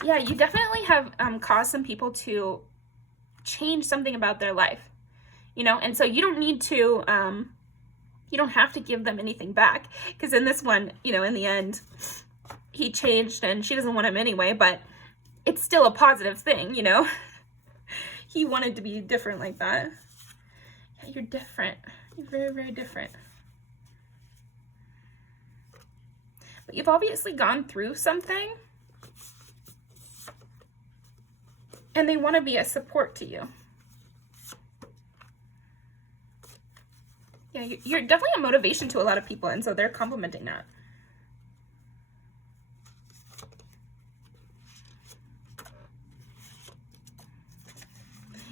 Yeah, you definitely have caused some people to change something about their life, you know, and so you don't need to, you don't have to give them anything back, because in this one, you know, in the end, he changed and she doesn't want him anyway, but it's still a positive thing, you know. He wanted to be different like that. Yeah, you're different. You're very, very different. But you've obviously gone through something, and they want to be a support to you. Yeah, you're definitely a motivation to a lot of people, and so they're complimenting that.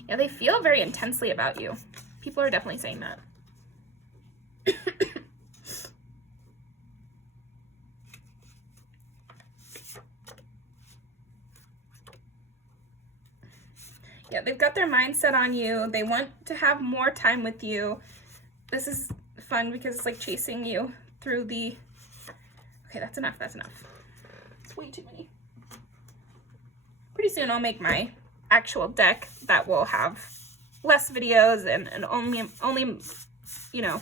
Yeah, they feel very intensely about you. People are definitely saying that. Yeah, they've got their mindset on you. They want to have more time with you. This is fun because it's like chasing you through the... Okay, that's enough. That's enough. It's way too many. Pretty soon I'll make my actual deck that will have less videos and only, you know,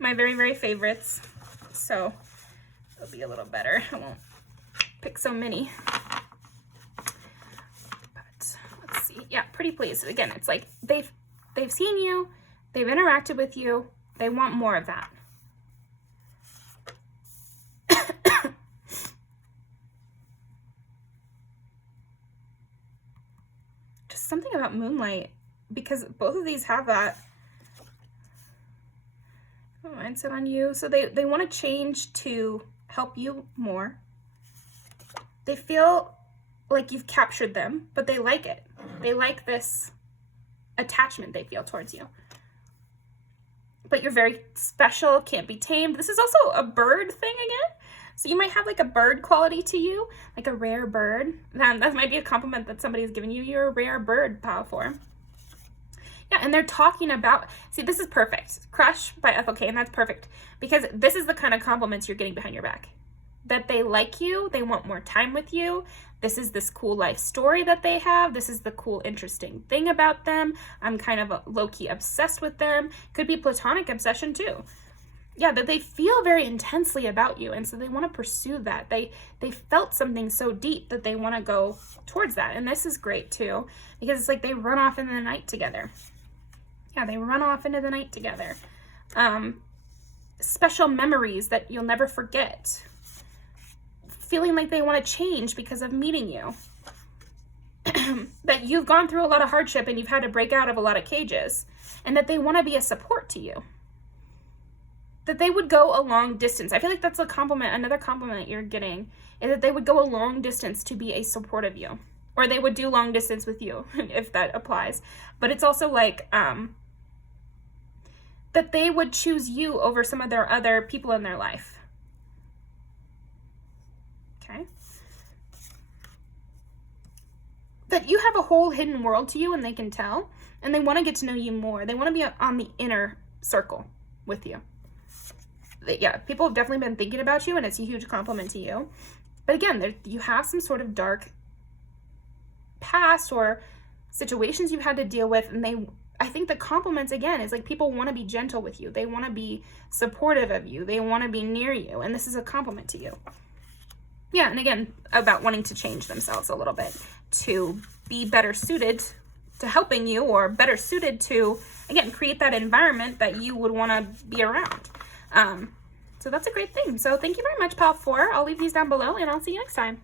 my very, very favorites. So it'll be a little better. I won't pick so many. Yeah, pretty please. Again, it's like they've seen you, they've interacted with you, they want more of that. Just something about moonlight, because both of these have that mindset on you. So they want to change to help you more. They feel like you've captured them, but they like it. They like this attachment they feel towards you. But you're very special, can't be tamed. This is also a bird thing again. So you might have like a bird quality to you, like a rare bird. That might be a compliment that somebody's giving you. You're a rare bird, Pal 4. Yeah, and they're talking about, see, this is perfect. Crush by Ethel K, and that's perfect. Because this is the kind of compliments you're getting behind your back. That they like you, they want more time with you. This is this cool life story that they have. This is the cool, interesting thing about them. I'm kind of low-key obsessed with them. Could be platonic obsession too. yeah, that they feel very intensely about you, and so they want to pursue that. They felt something so deep that they want to go towards that. And this is great too, because it's like they run off into the night together. Yeah, they run off into the night together. Special memories that you'll never forget. Feeling like they want to change because of meeting you. That you've gone through a lot of hardship and you've had to break out of a lot of cages, and that they want to be a support to you. That they would go a long distance. I feel like that's a compliment. Another compliment you're getting is that they would go a long distance to be a support of you, or they would do long distance with you, if that applies. But it's also like that they would choose you over some of their other people in their life. Okay. That you have a whole hidden world to you, and they can tell, and they want to get to know you more. They want to be on the inner circle with you. Yeah, people have definitely been thinking about you, and it's a huge compliment to you. But again, you have some sort of dark past or situations you've had to deal with, and I think the compliments, again, is like people want to be gentle with you. They want to be supportive of you. They want to be near you, and this is a compliment to you. Yeah, and again, about wanting to change themselves a little bit to be better suited to helping you, or better suited to, again, create that environment that you would want to be around. So that's a great thing. So thank you very much, Pal 4. I'll leave these down below, and I'll see you next time.